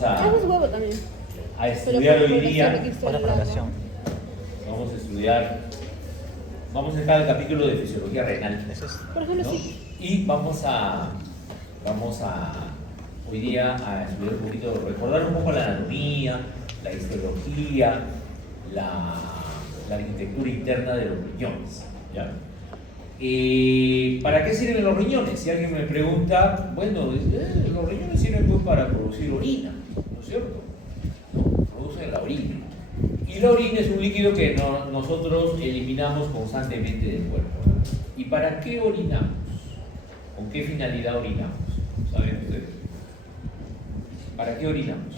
vamos Es huevo también. a estudiar hoy día. Vamos a entrar al capítulo de fisiología renal, Por ejemplo, ¿no? sí. Y vamos a hoy día a estudiar un poquito, recordar un poco la anatomía, la histología, la arquitectura interna de los riñones, ¿ya? ¿Para qué sirven los riñones? Si alguien me pregunta, bueno, los riñones sirven pues para producir orina, ¿no es cierto? No, producen la orina. Y la orina es un líquido que nosotros eliminamos constantemente del cuerpo. ¿Y para qué orinamos? ¿Con qué finalidad orinamos? ¿Saben ustedes? ¿Para qué orinamos?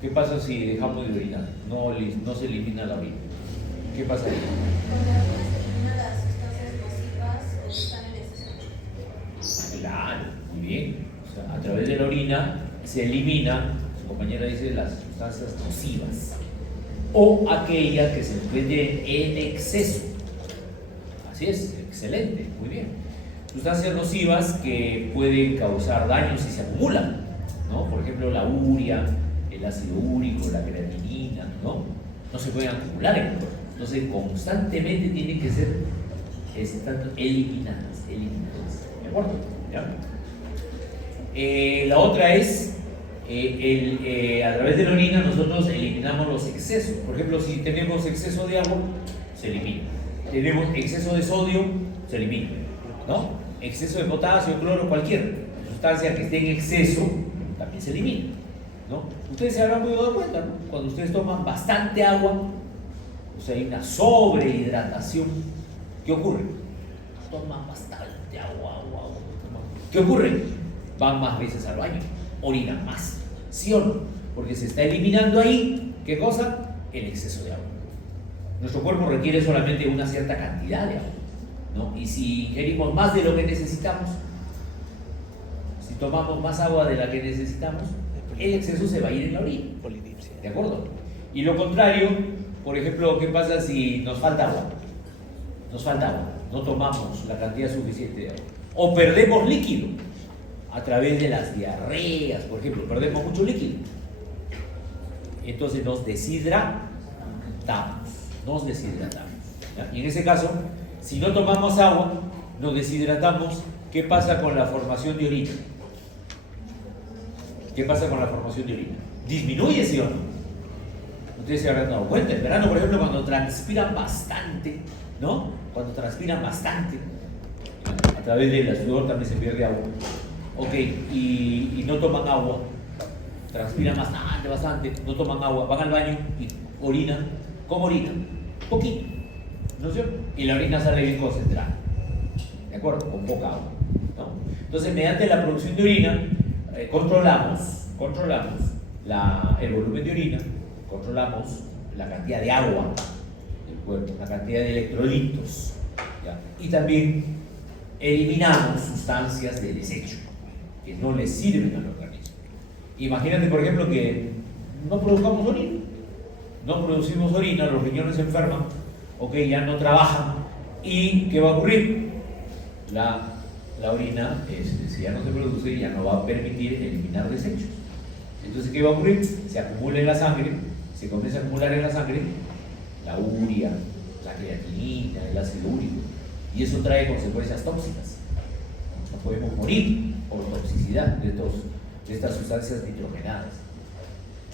¿Qué pasa si dejamos de orinar? No se elimina la orina. ¿Qué pasa ahí? Cuando algunas se eliminan las sustancias nocivas o están en exceso. Claro, muy bien. O sea, a través de la orina se elimina, su compañera dice, las sustancias nocivas o aquellas que se encuentren en exceso. Así es, excelente, muy bien. Sustancias nocivas que pueden causar daños si se acumulan, ¿no? Por ejemplo, la urea, el ácido úrico, la creatinina, ¿no? No se pueden acumular en el cuerpo. Entonces, constantemente tienen que ser eliminadas. ¿De acuerdo? ¿Ya? La otra es, a través de la orina nosotros eliminamos los excesos. Por ejemplo, si tenemos exceso de agua, se elimina. Tenemos exceso de sodio, se elimina, ¿no? Exceso de potasio, cloro, cualquier sustancia que esté en exceso, también se elimina, ¿no? Ustedes se habrán podido dar cuenta, ¿no? Cuando ustedes toman bastante agua, o sea, hay una sobrehidratación, ¿qué ocurre? Toman bastante agua. ¿Qué ocurre? Van más veces al baño, orinan más, ¿sí o no? Porque se está eliminando ahí, ¿qué cosa? El exceso de agua. Nuestro cuerpo requiere solamente una cierta cantidad de agua, ¿no? Y si ingerimos más de lo que necesitamos, si tomamos más agua de la que necesitamos, el exceso se va a ir en la orina. ¿De acuerdo? Y lo contrario, por ejemplo, ¿qué pasa si nos falta agua? No tomamos la cantidad suficiente de agua. O perdemos líquido a través de las diarreas, por ejemplo, perdemos mucho líquido. Entonces nos deshidratamos. ¿Ya? Y en ese caso, si no tomamos agua, nos deshidratamos, ¿qué pasa con la formación de orina? ¿Disminuye, sí o no? Ustedes se habrán dado cuenta, en verano, por ejemplo, cuando transpiran bastante, ¿no? A través del sudor también se pierde agua. Ok, y no toman agua, transpiran bastante, no toman agua, van al baño y orinan. ¿Cómo orinan? Poquito, ¿no es cierto? Y la orina sale bien concentrada, ¿de acuerdo? Con poca agua, ¿no? Entonces, mediante la producción de orina, controlamos el volumen de orina, controlamos la cantidad de agua del cuerpo, la cantidad de electrolitos, ¿ya? Y también eliminamos sustancias de desecho que no le sirven al organismo. Imagínate, por ejemplo, que no producimos orina, los riñones se enferman, ok, ya no trabajan, ¿y qué va a ocurrir? La orina, si ya no se produce, ya no va a permitir eliminar desechos. Entonces, ¿qué va a ocurrir? Se acumula en la sangre, se comienza a acumular en la sangre la urea, la creatinina, el ácido úrico, y eso trae consecuencias tóxicas. Nos podemos morir por toxicidad de estas sustancias nitrogenadas.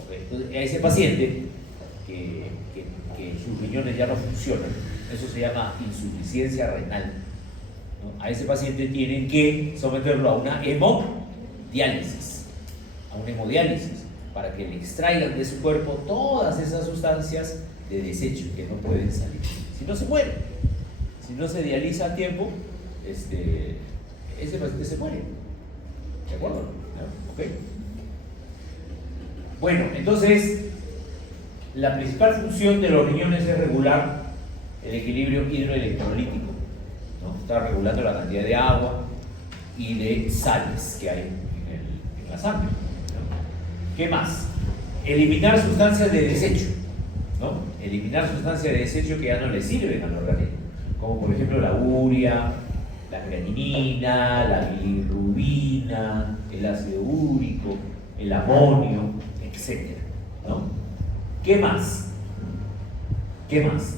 Okay. Entonces, a ese paciente que sus riñones ya no funcionan, eso se llama insuficiencia renal, ¿no? A ese paciente tienen que someterlo a una hemodiálisis, para que le extraigan de su cuerpo todas esas sustancias de desecho que no pueden salir. Si no, se muere. Si no se dializa a tiempo, ese paciente se muere. ¿De acuerdo? ¿No? ¿Ok? Bueno, entonces, la principal función de los riñones es regular el equilibrio hidroelectrolítico, ¿no? Está regulando la cantidad de agua y de sales que hay en la sangre, ¿no? ¿Qué más? Eliminar sustancias de desecho, ¿no? Eliminar sustancias de desecho que ya no le sirven al organismo, como por ejemplo la urea, La creatinina, la bilirrubina, el ácido úrico, el amonio, etc. ¿No? ¿Qué más? ¿Qué más?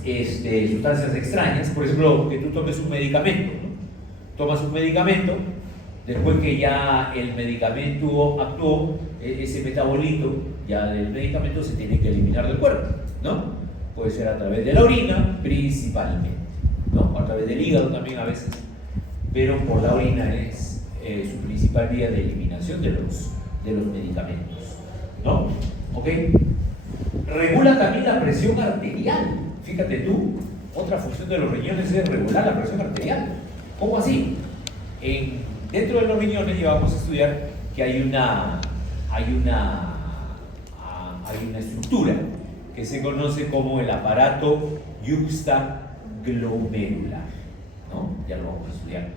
Sustancias extrañas, por ejemplo, que tú tomes un medicamento, ¿no? Tomas un medicamento, después que ya el medicamento actuó, ese metabolito ya del medicamento se tiene que eliminar del cuerpo, ¿no? Puede ser a través de la orina, principalmente, ¿no? A través del hígado también a veces, pero por la orina es su principal vía de eliminación de los medicamentos, ¿no? ¿Ok? Regula también la presión arterial. Fíjate tú, otra función de los riñones es regular la presión arterial. ¿Cómo así? Dentro de los riñones ya vamos a estudiar que hay una estructura que se conoce como el aparato yuxtaglomerular, ¿no? Ya lo vamos a estudiar.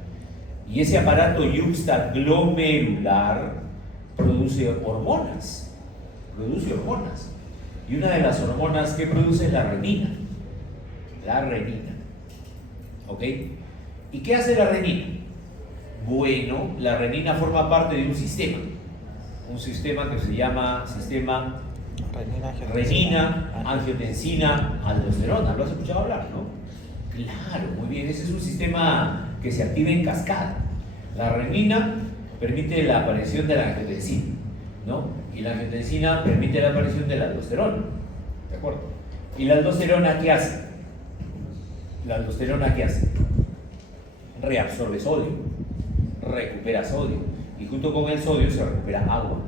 Y ese aparato yuxtaglomerular produce hormonas. Y una de las hormonas que produce es la renina. La renina. ¿Ok? ¿Y qué hace la renina? Bueno, la renina forma parte de un sistema que se llama sistema renina, angiotensina, aldosterona. ¿Lo has escuchado hablar, no? Claro, muy bien. Ese es un sistema que se activa en cascada. La renina permite la aparición de la angiotensina, ¿no? Y la angiotensina permite la aparición de la aldosterona. ¿De acuerdo? ¿Y la aldosterona qué hace? Reabsorbe sodio, recupera sodio, y junto con el sodio se recupera agua.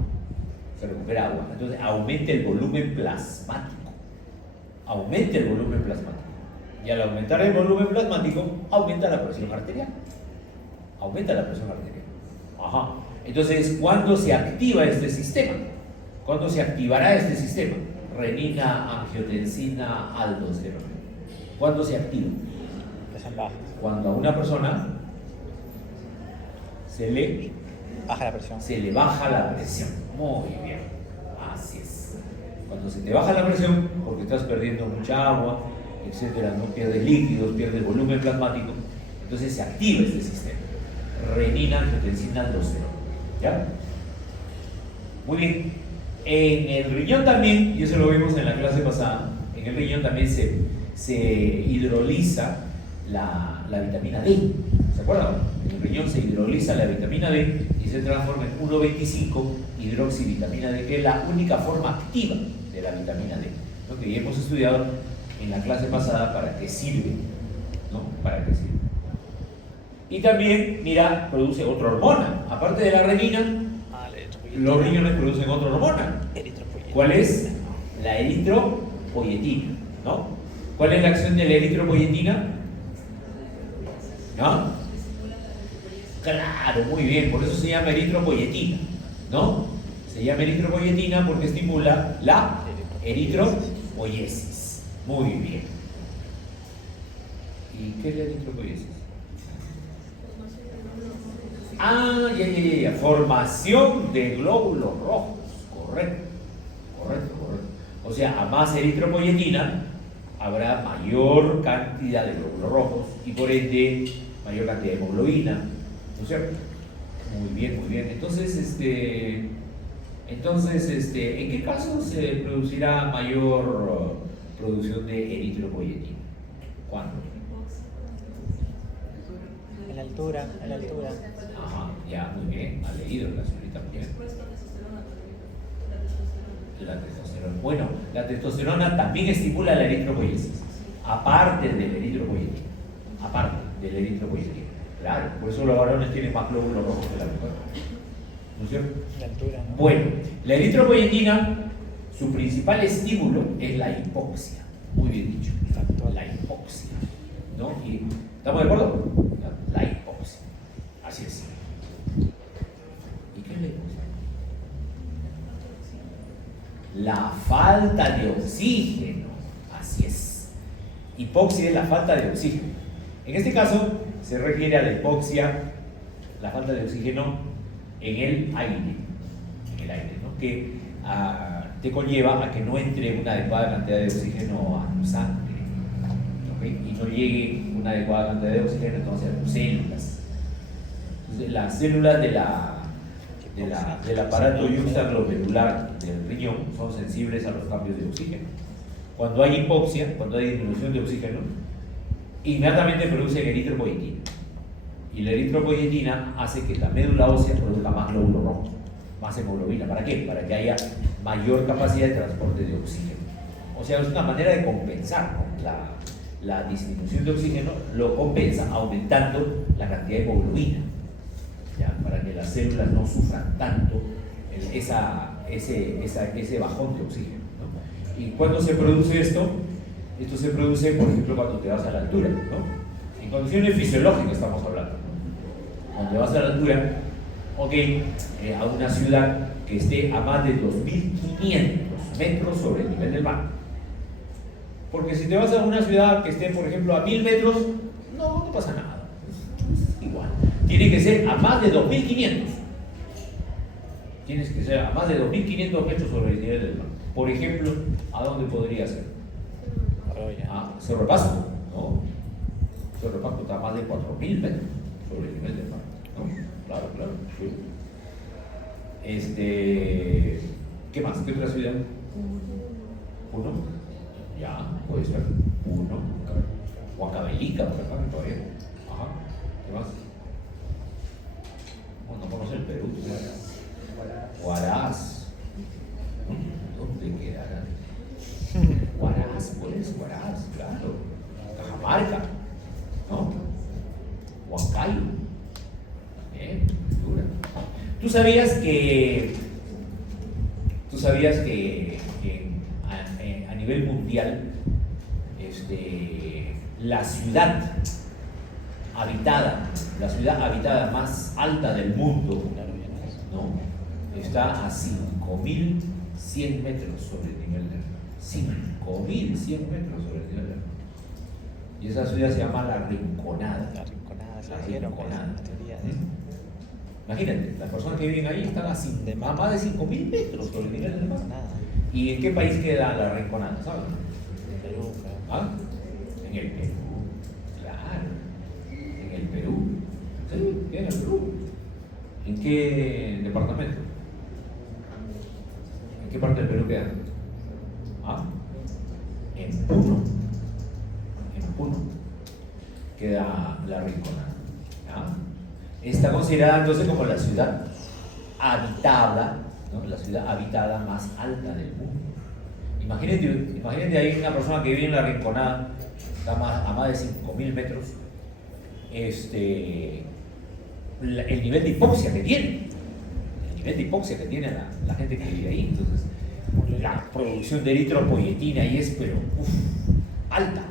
Entonces aumenta el volumen plasmático. Y al aumentar el volumen plasmático, aumenta la presión arterial. Ajá. Entonces, ¿cuándo se activa este sistema? ¿Cuándo se activará este sistema? Renina, angiotensina, aldosterona. ¿Cuándo se activa? Cuando a una persona se le baja la presión. Muy bien, así es. Cuando se te baja la presión, porque estás perdiendo mucha agua, etcétera, no pierdes líquidos, pierdes volumen plasmático, entonces se activa este sistema. Renina, angiotensina, aldosterona. ¿Ya? Muy bien. En el riñón también, y eso lo vimos en la clase pasada, en el riñón también se hidroliza la vitamina D. ¿Se acuerdan? En el riñón se hidroliza la vitamina D y se transforma en 1,25 hidroxivitamina D, que es la única forma activa de la vitamina D, ¿no? Que ya hemos estudiado en la clase pasada para qué sirve, ¿no? Y también, mira, produce otra hormona. Aparte de la renina, los riñones producen otra hormona. ¿Cuál es? La eritropoyetina, ¿no? ¿Cuál es la acción de la eritropoyetina? ¿No? Claro, muy bien, por eso se llama eritropoyetina, ¿no? Se llama eritropoyetina porque estimula la eritropoiesis. Muy bien. ¿Y qué es la eritropoiesis? Ya. Formación de glóbulos rojos. Correcto. O sea, a más eritropoyetina habrá mayor cantidad de glóbulos rojos y por ende mayor cantidad de hemoglobina, ¿no es cierto? Muy bien. Entonces, ¿en qué caso se producirá mayor producción de eritropoyetina? ¿Cuándo? En la altura. Ajá, ya, muy bien, ha leído la señorita muy bien. La testosterona. Bueno, la testosterona también estimula la eritropoiesis, aparte del eritropoyetina. Claro, por eso los varones tienen más glóbulos rojos que la mujer. ¿No es cierto? La altura, ¿no? Bueno, la eritropoyetina, su principal estímulo es la hipoxia. Muy bien dicho. La hipoxia, ¿no? Y, ¿estamos de acuerdo? La hipoxia. Así es. ¿Y qué es la hipoxia? La falta de oxígeno. Así es. Hipoxia es la falta de oxígeno. En este caso, se refiere a la hipoxia, la falta de oxígeno en el aire, ¿no? Que te conlleva a que no entre una adecuada cantidad de oxígeno a tu sangre, ¿okay? Y no llegue una adecuada cantidad de oxígeno entonces a tus células, Entonces, las células del aparato yuxtaglomerular del riñón son sensibles a los cambios de oxígeno. Cuando hay hipoxia, cuando hay disminución de oxígeno, inmediatamente produce eritropoyetina. Y la eritropoyetina hace que la médula ósea produzca más glóbulos rojos, más hemoglobina. ¿Para qué? Para que haya mayor capacidad de transporte de oxígeno. O sea, es una manera de compensar, ¿no? La disminución de oxígeno lo compensa aumentando la cantidad de hemoglobina, ¿ya? Para que las células no sufran tanto ese bajón de oxígeno, ¿no? ¿Y cuándo se produce esto? Esto se produce, por ejemplo, cuando te vas a la altura, ¿no? En condiciones fisiológicas estamos hablando, ¿no? Cuando te vas a la altura, ok, a una ciudad que esté a más de 2.500 metros sobre el nivel del mar. Porque si te vas a una ciudad que esté, por ejemplo, a 1.000 metros, no pasa nada. Igual. Tiene que ser a más de 2.500. Tienes que ser a más de 2.500 metros sobre el nivel del mar. Por ejemplo, ¿a dónde podría ser? A Cerro Pasco, ¿no? Cerro Pasco está a más de 4.000 metros sobre el nivel del mar, ¿no? Claro, claro. Sí. ¿Qué más? ¿Qué otra ciudad? ¿Uno? Ya, puede ser uno. Huancavelica, por acá, todavía. Ajá. ¿Qué más? Bueno, no conoce el Perú. Huaraz. ¿Dónde quedará? Huaraz, pues, Huaraz, claro. Cajamarca, ¿no? Huancayo. Dura. ¿Tú sabías que a nivel mundial, la ciudad habitada más alta del mundo, ¿no? Está a 5.100 metros sobre el nivel del mar? 5.100 metros sobre el nivel del mar. Y esa ciudad se llama La Rinconada. La Rinconada, La se vieron Rinconada. las teorías. Imagínate, las personas que viven ahí están a más de 5.000 metros sobre el nivel del mar. Nada. ¿Y en qué país queda La Rinconada? ¿Sabes? En Perú, claro. ¿Ah? En el Perú. Claro. En el Perú. Sí, queda en el Perú. ¿En qué departamento? ¿En qué parte del Perú queda? ¿Ah? En Puno. En Puno queda La Rinconada. ¿Ah? Está considerada entonces como la ciudad habitada, ¿no? La ciudad habitada más alta del mundo. Imagínate ahí una persona que vive en La Rinconada, está a más de 5.000 metros, el nivel de hipoxia que tiene. El nivel de hipoxia que tiene la gente que vive ahí. Entonces, la producción de eritropoyetina ahí es, pero, alta.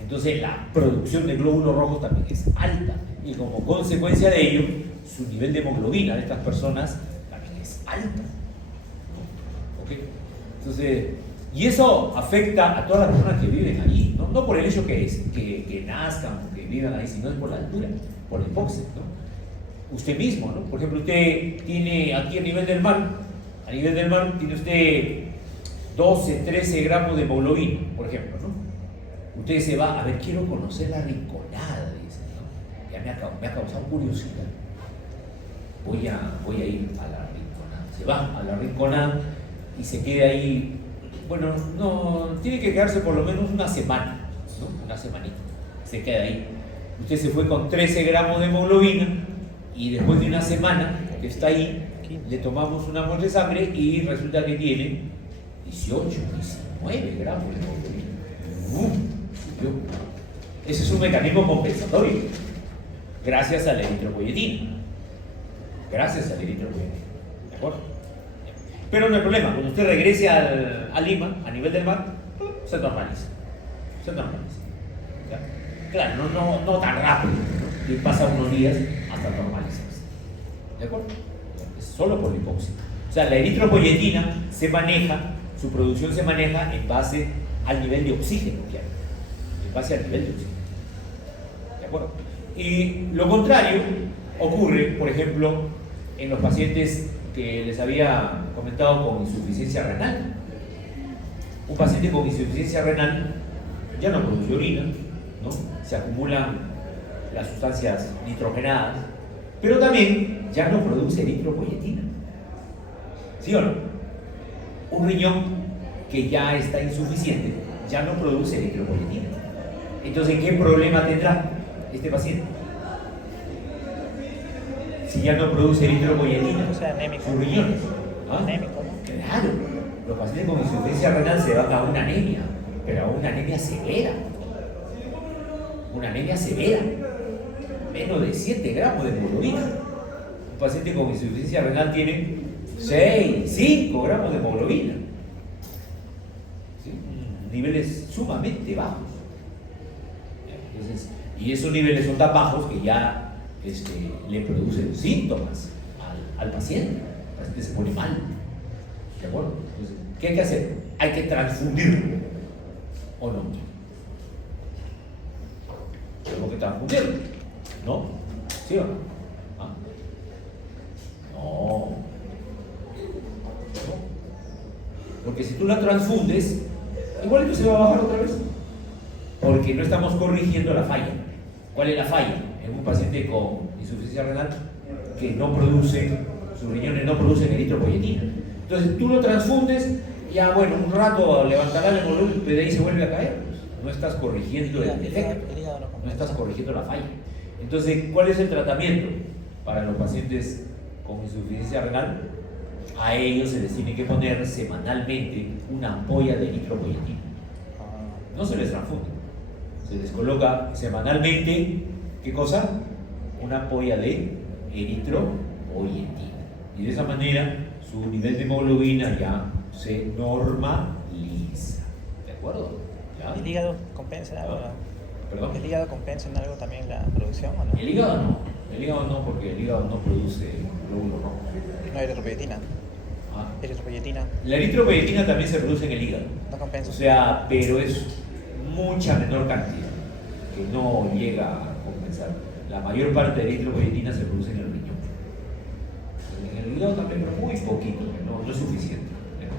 Entonces, la producción de glóbulos rojos también es alta. Y como consecuencia de ello, su nivel de hemoglobina de estas personas también es alta. ¿Ok? Entonces, y eso afecta a todas las personas que viven allí, no por el hecho que nazcan o que vivan ahí, sino es por la altura, por la hipoxia, ¿no? Usted mismo, ¿no? Por ejemplo, usted tiene aquí a nivel del mar tiene usted 12, 13 gramos de hemoglobina, por ejemplo, ¿no? Usted se va, a ver, quiero conocer La Rinconada, dice, ¿no? Ya me ha causado curiosidad. Voy a ir a La Rinconada. Se va a La Rinconada y se queda ahí. Bueno, no, tiene que quedarse por lo menos una semana, ¿no? Una semanita. Se queda ahí. Usted se fue con 13 gramos de hemoglobina y después de una semana que está ahí, le tomamos una muestra de sangre y resulta que tiene 18, 19 gramos de hemoglobina. Subió. Ese es un mecanismo compensatorio. Gracias a la eritropoyetina. ¿De acuerdo? Pero no hay problema, cuando usted regrese a Lima, a nivel del mar, se normaliza. ¿Ya? Claro, no tan rápido, ¿no? Y pasa unos días hasta normalizarse. ¿De acuerdo? Es solo por la hipoxia. O sea, la eritropoyetina su producción se maneja en base al nivel de oxígeno que hay. En base al nivel de oxígeno. ¿De acuerdo? Y lo contrario ocurre, por ejemplo, en los pacientes que les había comentado con insuficiencia renal. Un paciente con insuficiencia renal ya no produce orina, ¿no? Se acumulan las sustancias nitrogenadas Pero también ya no produce eritropoyetina. ¿Sí o no? Un riñón que ya está insuficiente ya no produce eritropoyetina. Entonces, ¿qué problema tendrá este paciente? Si ya no produce eritropoyetina, O sea, anémico. sus riñones. ¿Ah? Anémico, ¿no? Claro, los pacientes con insuficiencia renal se van a una anemia, pero a una anemia severa. Una anemia severa. Menos de 7 gramos de hemoglobina. Un paciente con insuficiencia renal tiene 6, 5 gramos de hemoglobina. ¿Sí? Niveles sumamente bajos. Entonces, y esos niveles son tan bajos que ya le producen síntomas al paciente. El paciente se pone mal. ¿De acuerdo? Entonces, ¿qué hay que hacer? Hay que transfundirlo. ¿O no? Tenemos que transfundirlo. ¿No? ¿Sí o no? ¿Ah? No. Porque si tú la transfundes, igualito se va a bajar otra vez. Porque no estamos corrigiendo la falla. ¿Cuál es la falla? En un paciente con insuficiencia renal que no produce, sus riñones no producen eritropoyetina. Entonces tú lo transfundes, ya bueno, un rato levantará el hemoglobina, pero de ahí se vuelve a caer. No estás corrigiendo el defecto, no estás corrigiendo la falla. Entonces, ¿cuál es el tratamiento para los pacientes con insuficiencia renal? A ellos se les tiene que poner semanalmente una ampolla de eritropoyetina. No se les transfunde, se les coloca semanalmente, ¿qué cosa? Una ampolla de eritropoyetina. Y de esa manera su nivel de hemoglobina ya se normaliza. ¿De acuerdo? ¿Ya? ¿El hígado compensa en algo? ¿Perdón? ¿El hígado compensa en algo también la producción o no? El hígado no. El hígado no, porque el hígado no produce glóbulo rojo. No hay eritropoyetina. Ah. Eritropoyetina La eritropoyetina también se produce en el hígado. no compensa. O sea, pero es mucha menor cantidad, que no llega a compensar. La mayor parte de la eritropoyetina se produce en el riñón. En el hígado también, pero muy poquito, no es suficiente.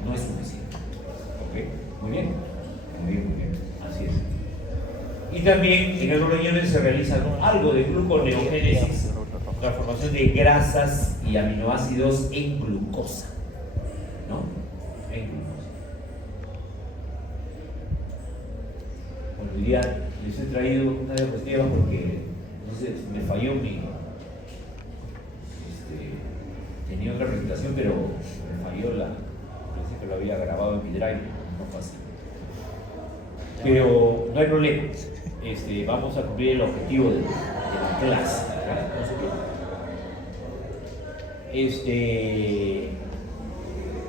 No es suficiente. ¿Ok? Muy bien. Muy bien, muy bien. Así es. Y también en los riñones se realiza algo de gluconeogénesis, transformación de grasas y aminoácidos en glucosa. ¿No? En glucosa. Bueno, hoy día les he traído una diapositiva porque, no sé, me falló tenía otra presentación, pero me falló parece que lo había grabado en mi drive, no fue así. Pero no hay problema. Vamos a cumplir el objetivo de la clase.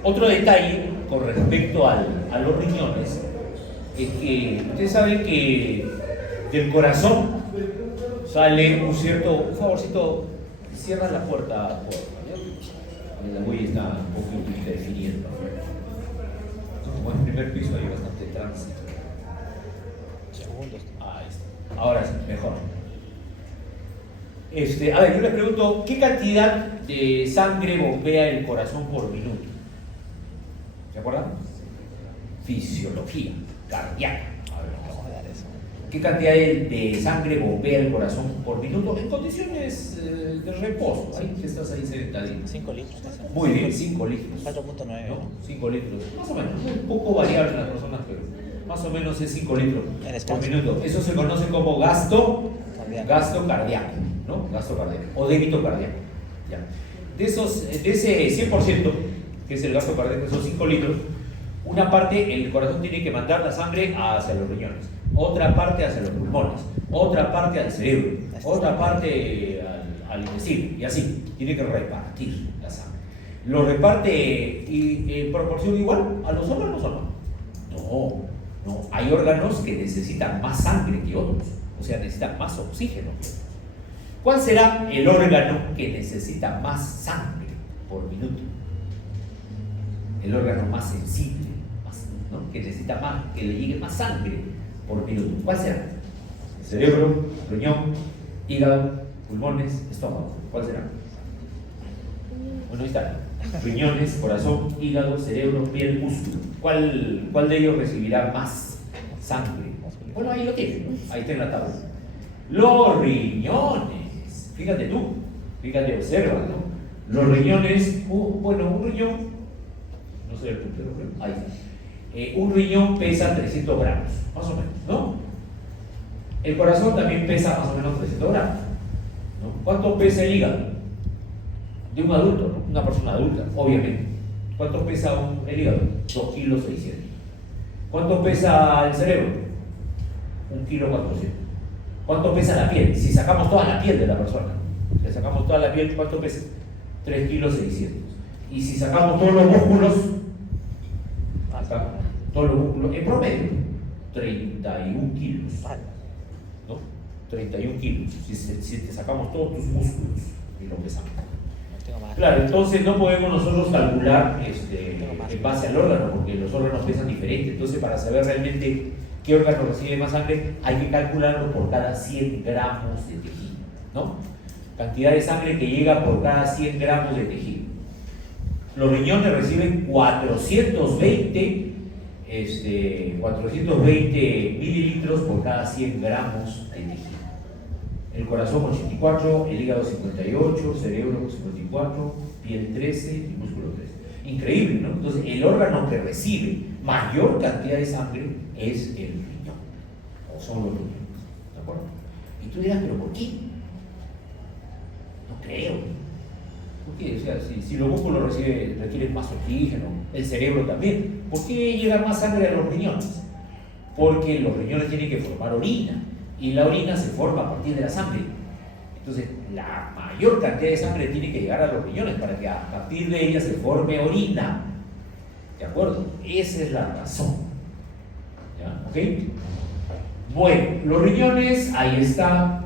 Otro detalle con respecto a los riñones es que ustedes saben que del corazón sale un cierto. Un favorcito, cierra la puerta, por favor. La bulla está un poco interfiriendo. Como en el primer piso hay bastante tránsito. Segundos. Ahí está. Ahora sí, mejor. A ver, yo les pregunto, ¿qué cantidad de sangre bombea el corazón por minuto? ¿Se acuerdan? Fisiología cardíaca. A ver, Vamos a dar eso. ¿qué cantidad de sangre bombea el corazón por minuto en condiciones de reposo? Ahí que estás ahí sentadito. 5 litros. casi. Muy bien, 5 litros. 4.9. ¿No? 5 litros. Más o menos. Un poco variable en las personas, pero más o menos es 5 litros En por descanso. minuto. Eso se conoce como gasto Cardíaco. cardíaco, ¿no? Gasto cardíaco o débito cardíaco. ¿Ya? De ese 100%, que es el gasto cardíaco, esos 5 litros, una parte el corazón tiene que mandar la sangre hacia los riñones, otra parte hacia los pulmones, otra parte al cerebro, otra parte al intestino, y así, tiene que repartir la sangre. ¿Lo reparte en proporción igual a los órganos o no? No, hay órganos que necesitan más sangre que otros, o sea, necesitan más oxígeno que otros. ¿Cuál será el órgano que necesita más sangre por minuto? El órgano más sensible, ¿no? Que necesita más, que le llegue más sangre por minuto. ¿Cuál será? Cerebro, riñón, hígado, pulmones, estómago. ¿Cuál será? Bueno, ahí está. Riñones, corazón, hígado, cerebro, piel, músculo. ¿Cuál de ellos recibirá más sangre? Bueno, ahí lo tienen, ¿no? Ahí está en la tabla. Los riñones. Fíjate tú, Fíjate, observa, ¿no? Los riñones, bueno, un riñón, no sé el puntero, pero ahí está. Un riñón pesa 300 gramos, más o menos, ¿no? El corazón también pesa más o menos 300 gramos, ¿no? ¿Cuánto pesa el hígado? De un adulto, ¿no? Una persona adulta, obviamente. ¿Cuánto pesa el hígado? 2 kilos 600. ¿Cuánto pesa el cerebro? 1 kilo 400. ¿Cuánto pesa la piel? Si sacamos toda la piel de la persona, le sacamos toda la piel, ¿cuánto pesa? 3 kilos 600. Y si sacamos todos los músculos, acá, todos los músculos, en promedio, 31 kilos. ¿No? 31 kilos. Si te sacamos todos tus músculos y lo pesamos. Claro, entonces no podemos nosotros calcular en base al órgano, porque los órganos pesan diferente. Entonces, para saber realmente qué órgano recibe más sangre, hay que calcularlo por cada 100 gramos de tejido, ¿no? Cantidad de sangre que llega por cada 100 gramos de tejido. Los riñones reciben 420 mililitros por cada 100 gramos de tejido. El corazón 84, el hígado 58, cerebro 54, piel 13 y músculo 13. Increíble, ¿no? Entonces, el órgano que recibe mayor cantidad de sangre es el riñón, o son los riñones, ¿de acuerdo? Y tú dirás, ¿pero por qué? No creo. ¿Por qué? O sea, si los músculos requieren más oxígeno, el cerebro también, ¿por qué llega más sangre a los riñones? Porque los riñones tienen que formar orina, y la orina se forma a partir de la sangre. Entonces, la mayor cantidad de sangre tiene que llegar a los riñones para que a partir de ella se forme orina. ¿De acuerdo? Esa es la razón. ¿Ya? ¿Ok? Bueno, los riñones, ahí está.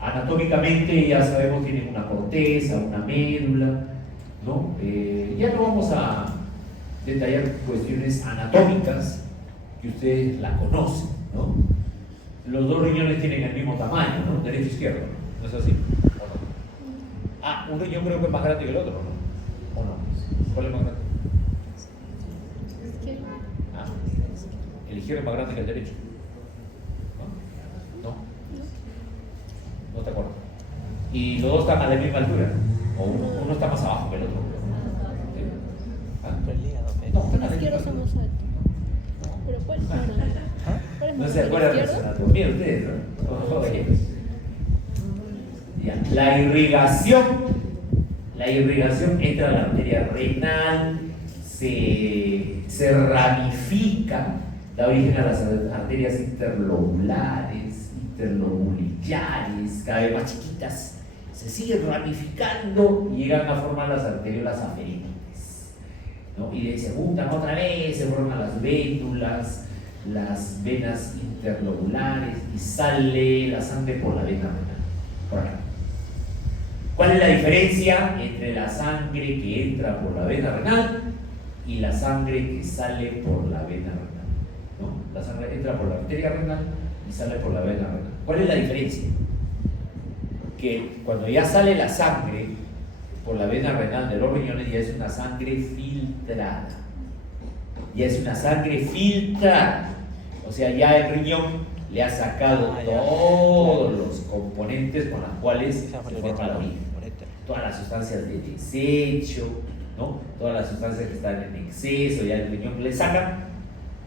Anatómicamente, ya sabemos, tienen una corteza, una médula, ¿no? Ya no vamos a detallar cuestiones anatómicas que ustedes la conocen, ¿no? Los dos riñones tienen el mismo tamaño, ¿no? Derecho e izquierdo, ¿no es así? Ah, un riñón creo que es más grande que el otro, ¿no? ¿O no? ¿Cuál es más grande? Ah, el izquierdo es más grande que el derecho. ¿No? No te acuerdas. Y los dos están a la misma altura. O uno está más abajo que el otro. Pero el hígado, No, están a la Los misma izquierdos son altura. más altos. ¿Pero cuál? ¿Cuál es No más se alto? acuerdan de ¿El su izquierdo? anatomía ustedes, ¿no? Oye. Ya. La irrigación entra a la arteria renal, se ramifica, da origen a las arterias interlobulares, interlobuliares, cada vez más chiquitas, se siguen ramificando y llegan a formar las arteriolas aferentes, ¿no? Y se juntan otra vez, se forman las vénulas, las venas interlobulares y sale la sangre por la vena renal, por acá. ¿Cuál es la diferencia entre la sangre que entra por la vena renal y la sangre que sale por la vena renal? ¿No? La sangre entra por la arteria renal y sale por la vena renal. ¿Cuál es la diferencia? Que cuando ya sale la sangre por la vena renal de los riñones, ya es una sangre filtrada. Ya es una sangre filtrada. O sea, ya el riñón le ha sacado todos los componentes con los cuales se forma la orina. Todas las sustancias de desecho, ¿no? Todas las sustancias que están en exceso, ya el riñón le saca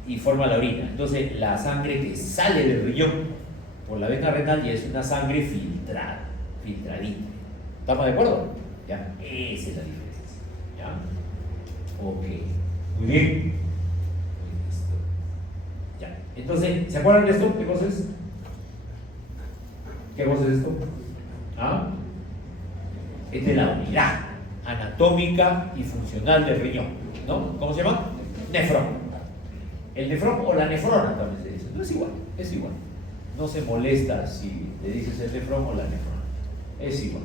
y forma la orina. Entonces, la sangre que sale del riñón por la vena renal ya es una sangre filtrada, filtradita. ¿Estamos de acuerdo? Ya, esa es la diferencia. ¿Ya? Ok. Muy bien. Ya. Entonces, ¿se acuerdan de esto? ¿Qué cosa es? ¿Qué cosa es esto? ¿Ah? Es de la unidad anatómica y funcional del riñón, ¿no? ¿Cómo se llama? Nefrón. El nefrón o la nefrona también se dice. No es igual, es igual. No se molesta si le dices el nefrón o la nefrona. Es igual.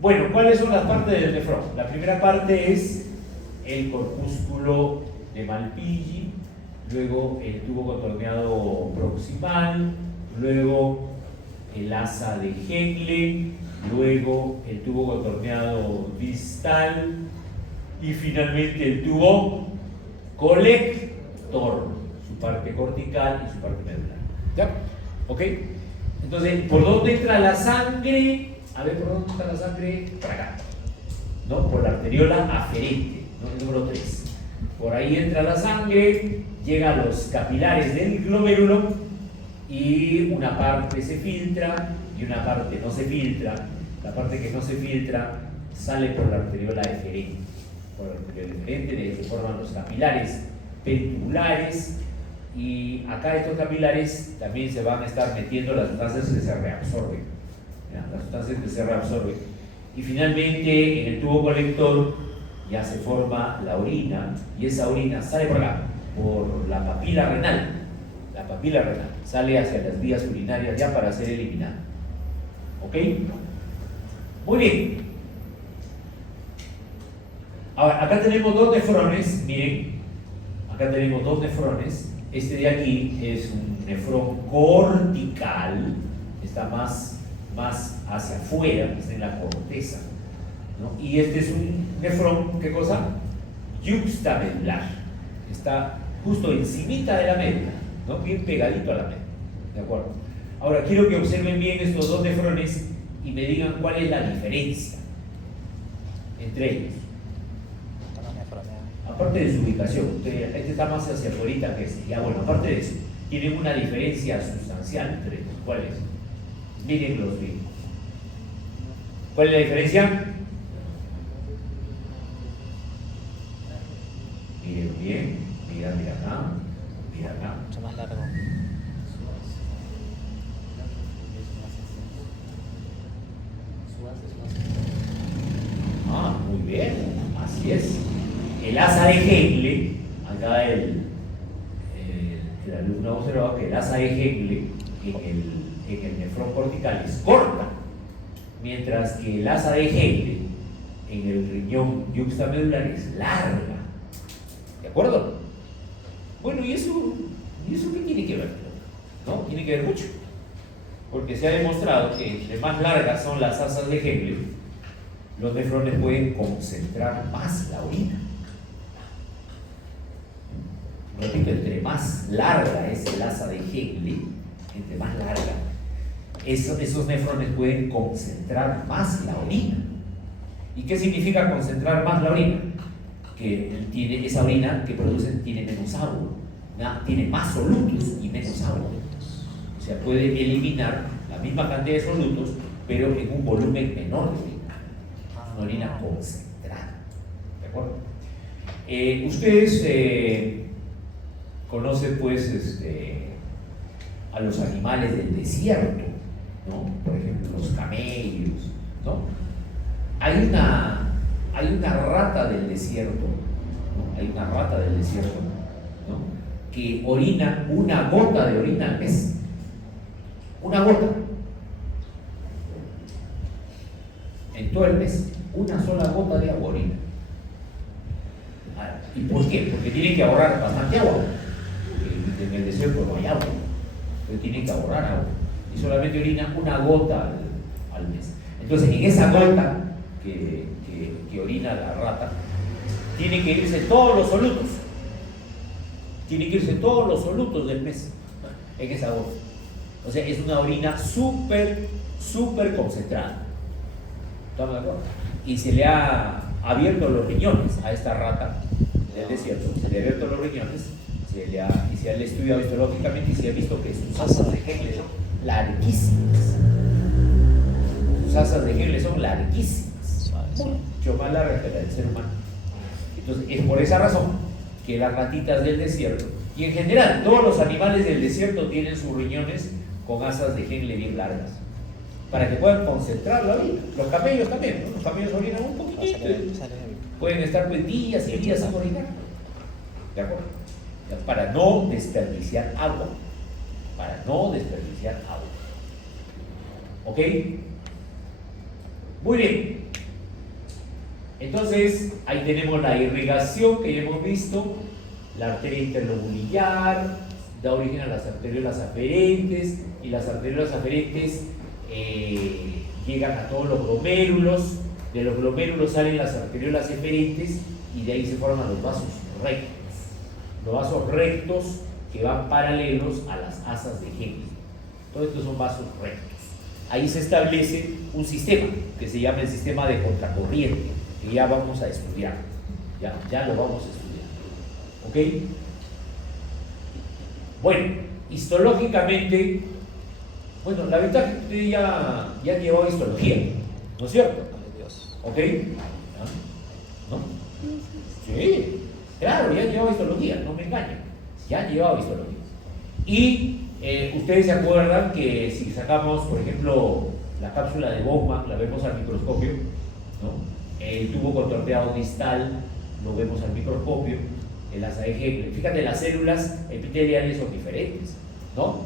Bueno, ¿cuáles son las partes del nefrón? La primera parte es el corpúsculo de Malpighi, luego el tubo contorneado proximal, luego el asa de Henle, luego el tubo contorneado distal y finalmente el tubo colector, su parte cortical y su parte medular. ¿Ya? ¿Ok? Entonces, ¿por dónde entra la sangre? A ver, ¿por dónde está la sangre? Por acá, ¿no? Por la arteriola aferente, ¿no? El número 3. Por ahí entra la sangre, llega a los capilares del glomérulo y una parte se filtra y una parte no se filtra. La parte que no se filtra sale por la arteriola eferente. Por la arteriola eferente, de ahí se forman los capilares ventriculares y acá estos capilares también se van a estar metiendo las sustancias que se reabsorben. ¿Ya? Las sustancias que se reabsorben. Y finalmente en el tubo colector ya se forma la orina y esa orina sale por acá, por la papila renal. La papila renal sale hacia las vías urinarias ya para ser eliminada. ¿Ok? Muy bien. Ahora, acá tenemos dos nefrones, miren, acá tenemos dos nefrones. Este de aquí es un nefrón cortical, está más hacia afuera, está en la corteza, ¿no? Y este es un nefrón, ¿qué cosa? Yuxtamedular, está justo encimita de la médula, ¿no? Bien pegadito a la médula, ¿de acuerdo? Ahora, quiero que observen bien estos dos nefrones y me digan cuál es la diferencia entre ellos. Aparte de su ubicación, este está más hacia afuera que este. Ya bueno, aparte de eso, tienen una diferencia sustancial entre ellos. ¿Cuál es? Mírenlos bien. ¿Cuál es la diferencia? Miren bien, mira acá, mira acá. Mucho más largo. Ah, muy bien, así es. El asa de Henle, acá el alumno ha observado que el asa de Henle en el nefrón cortical es corta, mientras que el asa de Henle en el riñón yuxtamedular es larga. ¿De acuerdo? Bueno, ¿y eso qué tiene que ver? ¿No? Tiene que ver mucho, porque se ha demostrado que entre más largas son las asas de Henle, los nefrones pueden concentrar más la orina. Repito, entre más larga es el asa de Henle, entre más larga, esos nefrones pueden concentrar más la orina. ¿Y qué significa concentrar más la orina? Que esa orina que producen tiene menos agua, ¿no? Tiene más solutos y menos agua. O sea, puede eliminar la misma cantidad de solutos, pero en un volumen menor de orina. Una orina concentrada. ¿De acuerdo? Ustedes conocen pues a los animales del desierto, ¿no? Por ejemplo, los camellos, ¿no? Hay una rata del desierto, ¿no? Hay una rata del desierto, ¿no? Que orina una gota de orina al mes. Una gota. En todo el mes, una sola gota de agua orina. ¿Y por qué? Porque tienen que ahorrar bastante agua. En el desierto no hay agua, entonces tienen que ahorrar agua y solamente orina una gota al mes. Entonces, en esa gota que orina la rata, tienen que irse todos los solutos. Tienen que irse todos los solutos del mes en esa gota. O sea, es una orina súper concentrada. ¿Estamos de acuerdo? Y se le ha abierto los riñones a esta rata del desierto, se le ha abierto los riñones, y se ha estudiado histológicamente y se ha visto que sus asas de Henle son larguísimas. Sus asas de Henle son larguísimas, mucho más largas que las del ser humano. Entonces, es por esa razón que las ratitas del desierto, y en general todos los animales del desierto tienen sus riñones con asas de Henle bien largas, para que puedan concentrar la orina. Los camellos también, ¿no? Los camellos orinan un poquitito, pueden estar pues días y días sin orinar. ¿De acuerdo? Para no desperdiciar agua. Para no desperdiciar agua. ¿Ok? Muy bien. Entonces, ahí tenemos la irrigación que ya hemos visto. La arteria interlobulillar da origen a las arteriolas aferentes, y las arteriolas aferentes llegan a todos los glomérulos. De los glomérulos salen las arteriolas eferentes y de ahí se forman los vasos rectos. Los vasos rectos que van paralelos a las asas de Henle. Todos estos son vasos rectos. ahí se establece un sistema que se llama el sistema de contracorriente, que ya vamos a estudiar. Ya lo vamos a estudiar. ¿Ok? Bueno, histológicamente, bueno, la ventaja es que ustedes ya han llevado histología, ¿no es cierto? Ay, Dios. ¿Ok? ¿No? Sí, claro, ya han llevado histología, no me engañen. Ya han llevado histología. Y ustedes se acuerdan que si sacamos, por ejemplo, la cápsula de Bowman, la vemos al microscopio, ¿no? El tubo contorneado distal lo vemos al microscopio, el asa de Henle. Fíjate, las células epiteliales son diferentes, ¿no?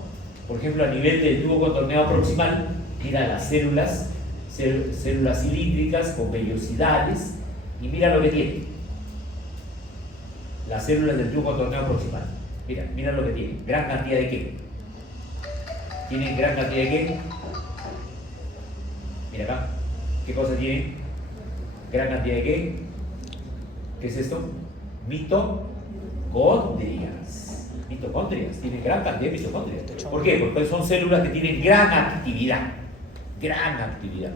Por ejemplo, a nivel del tubo contorneado proximal, mira las células cilíndricas con vellosidades, y mira lo que tiene. Las células del tubo contorneado proximal. Mira lo que tiene. Gran cantidad de qué. ¿Tienen gran cantidad de qué? Mira acá. ¿Qué cosa tiene? Gran cantidad de qué. ¿Qué es esto? Mitocondrias. Mitocondrias. Tienen gran cantidad de mitocondrias. ¿Por qué? Porque son células que tienen gran actividad. Gran actividad.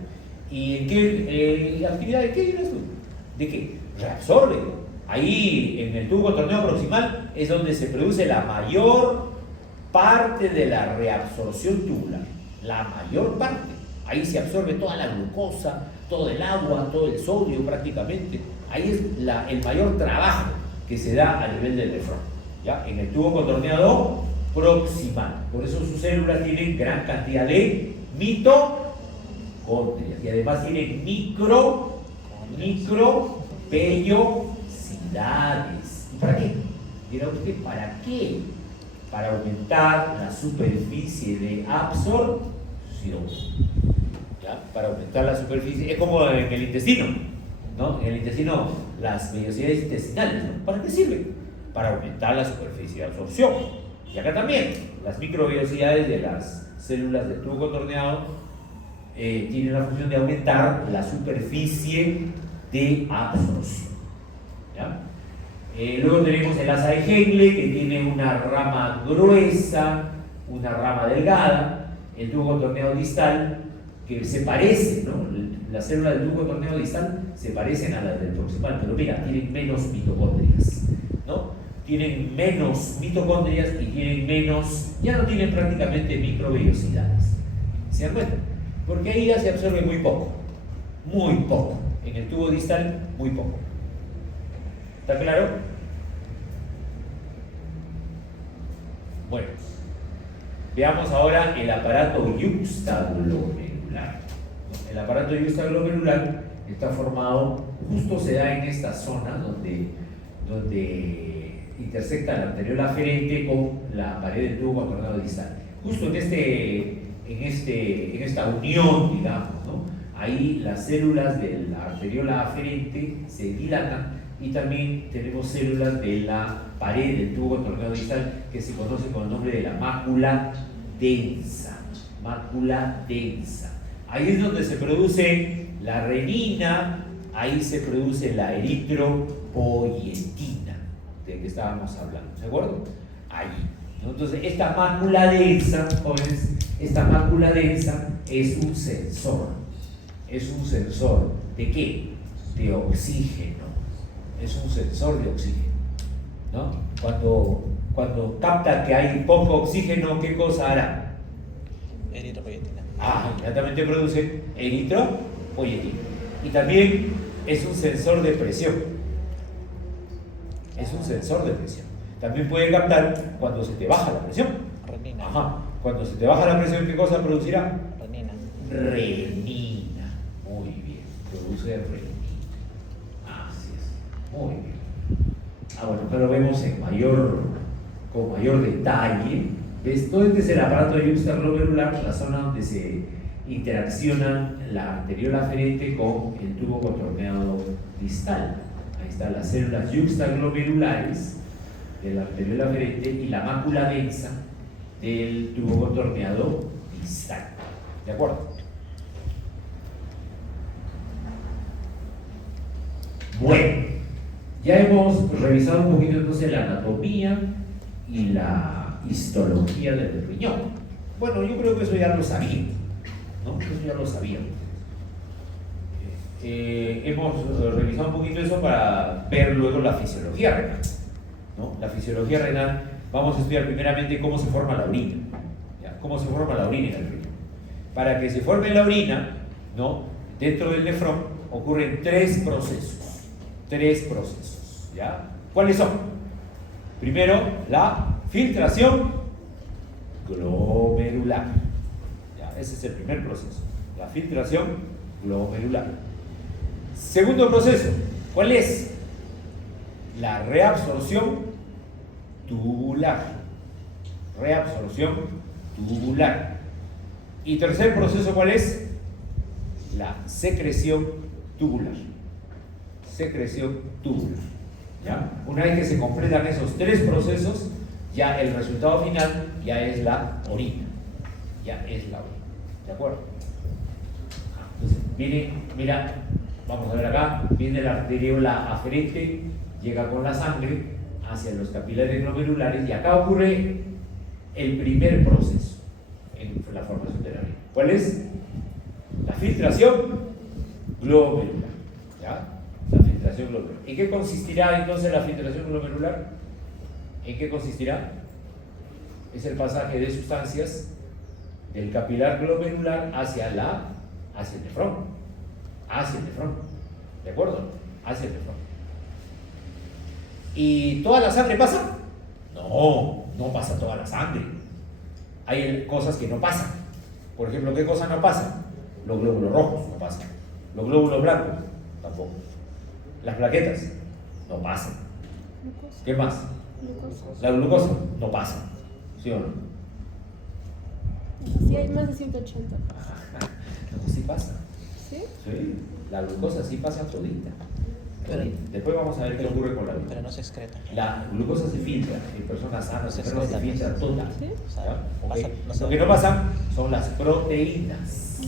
¿Y en qué actividad de qué dirás tú? ¿De qué? Reabsorbe. Ahí en el tubo contorneado proximal es donde se produce la mayor parte de la reabsorción tubular. La mayor parte. Ahí se absorbe toda la glucosa, todo el agua, todo el sodio prácticamente. Ahí es el mayor trabajo que se da a nivel del nefrón, ¿ya? En el tubo contorneado proximal. Por eso sus células tienen gran cantidad de mitocondrias y además tienen microvellosidades. ¿Y para qué? Dirá usted, ¿para qué? Para aumentar la superficie de absorción. ¿Ya? Para aumentar la superficie, es como en el intestino, ¿no? En el intestino, las vellosidades intestinales, ¿no? ¿Para qué sirven? Para aumentar la superficie de absorción. Y acá también, las microvellosidades de las células del tubo contorneado tienen la función de aumentar la superficie de absorción. ¿Ya? Luego tenemos el asa de Henle, que tiene una rama gruesa, una rama delgada, el tubo contorneado distal, que se parece, ¿no? Las células del tubo contorneado distal se parecen a las del proximal, pero mira, tienen menos mitocondrias, ¿no? Tienen menos mitocondrias y tienen menos, ya no tienen prácticamente microvellosidades. ¿Se dan cuenta? Porque ahí ya se absorbe muy poco. En el tubo distal, muy poco. ¿Está claro? Bueno, veamos ahora el aparato yuxtaglomerular. El aparato yuxtaglomerular está formado, justo se da en esta zona donde intersecta la arteriola aferente con la pared del tubo contorneado distal. Justo en esta unión, digamos, ¿no? Ahí las células de la arteriola aferente se dilatan y también tenemos células de la pared del tubo contorneado distal que se conoce con el nombre de la mácula densa. Mácula densa. Ahí es donde se produce la renina, ahí se produce la eritropoyetina de que estábamos hablando, ¿de acuerdo? Ahí. ¿No? Entonces, esta mácula densa, jóvenes, esta mácula densa es un sensor. ¿Es un sensor de qué? De oxígeno. Es un sensor de oxígeno, ¿no? Cuando capta que hay poco oxígeno, ¿qué cosa hará? Eritropoyetina. Inmediatamente produce eritropoyetina. Y también es un sensor de presión. Es un sensor de presión. También puede captar cuando se te baja la presión. Renina. Cuando se te baja la presión, ¿qué cosa producirá? Renina. Renina. Muy bien. Produce renina. Así es. Muy bien. Bueno, pero vemos con mayor detalle. ¿Ves? Todo este es el aparato yuxtaglomerular, la zona donde se interaccionan la arteriola aferente con el tubo contorneado distal. Ahí están las células yuxtaglomerulares de la arteriola aferente y la mácula densa del tubo contorneado distal. ¿De acuerdo? Bueno, ya hemos revisado un poquito entonces la anatomía y la histología del riñón. Bueno, yo creo que eso ya lo sabía. ¿no? Eso ya lo sabíamos. Hemos revisado un poquito eso para ver luego la fisiología renal, ¿no? La fisiología renal, vamos a estudiar primeramente cómo se forma la orina, ¿ya? Cómo se forma la orina en el riñón. Para que se forme la orina, ¿no? Dentro del nefrón ocurren tres procesos, ¿ya? ¿Cuáles son? Primero, la filtración glomerular, ¿ya? Ese es el primer proceso, la filtración glomerular. Segundo proceso, ¿cuál es? La reabsorción tubular. Reabsorción tubular. Y tercer proceso, ¿cuál es? La secreción tubular. Secreción tubular. ¿Ya? Una vez que se completan esos tres procesos, ya el resultado final ya es la orina. Ya es la orina. ¿De acuerdo? Entonces, mira, vamos a ver acá, viene la arteriola aferente, llega con la sangre hacia los capilares glomerulares y acá ocurre el primer proceso en la formación de la orina. ¿Cuál es? La filtración glomerular. ¿Ya? La filtración glomerular. ¿En qué consistirá entonces la filtración glomerular? ¿En qué consistirá? Es el pasaje de sustancias del capilar glomerular hacia el nefrón. Hacia el nefrón, ¿de acuerdo? Hacia el nefrón. ¿Y toda la sangre pasa? No, no pasa toda la sangre. Hay cosas que no pasan. Por ejemplo, ¿qué cosas no pasan? Los glóbulos rojos no pasan. Los glóbulos blancos tampoco. Las plaquetas no pasan. ¿Qué más? La glucosa no pasa. ¿Sí o no? Sí, hay más de 180. No, sí pasa. ¿Sí? Sí, la glucosa sí pasa todita. Pero- Después vamos a ver qué ocurre con la Pero glucosa. no se excreta. La glucosa se filtra en personas sanas, en Se personas se excreta, filtra toda. ¿Sí? O sea, ¿Ya? pasa- Ok. no se- Lo que no pasan son las proteínas.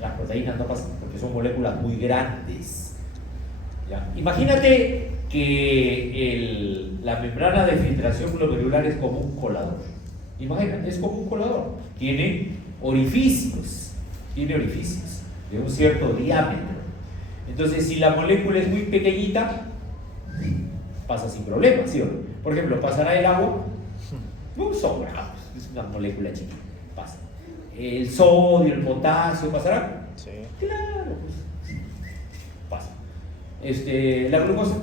Las proteínas no pasan porque son moléculas muy grandes. ¿Ya? Imagínate que la membrana de filtración glomerular es como un colador. Imagínate, es como un colador. Tiene orificios de un cierto diámetro. Entonces, si la molécula es muy pequeñita, pasa sin problema, ¿sí o no? Por ejemplo, pasará el agua, no sobra, es una molécula chiquita, pasa. El sodio, el potasio, ¿pasará? Sí. Claro, pues, pasa. La glucosa,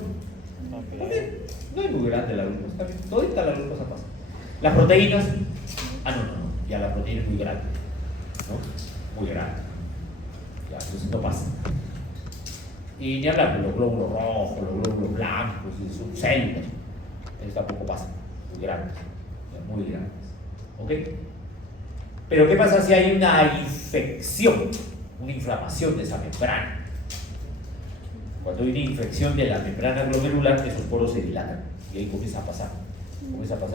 también, no es muy grande la glucosa, también, todita la glucosa pasa. Las proteínas, no, ya la proteína es muy grande, ¿no? Muy grande. Ya, entonces no pasa. Y ni hablar de los glóbulos rojos, los glóbulos blancos, y sus células. Ellos tampoco pasan, muy grandes, ya, muy grandes. ¿Ok? Pero ¿qué pasa si hay una infección, una inflamación de esa membrana? Cuando hay una infección de la membrana glomerular, esos poros se dilatan y ahí comienza a pasar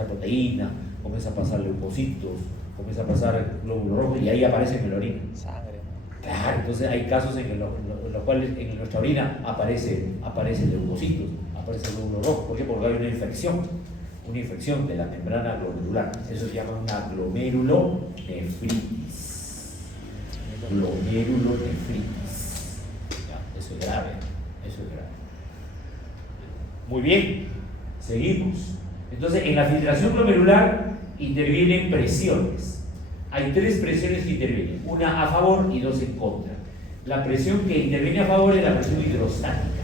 proteína, comienza a pasar leucocitos, comienza a pasar glóbulos rojos y ahí aparece en la orina. Sangre. Claro, entonces hay casos en los cuales en nuestra orina aparecen leucocitos, aparece el glóbulo rojo. ¿Por qué? Porque hay una infección de la membrana glomerular. Eso se llama una glomerulonefritis. Glomerulonefritis. Ya, eso es grave, eso es grave. Muy bien, seguimos. Entonces, en la filtración glomerular intervienen presiones. Hay tres presiones que intervienen, una a favor y dos en contra. La presión que interviene a favor es la presión hidrostática,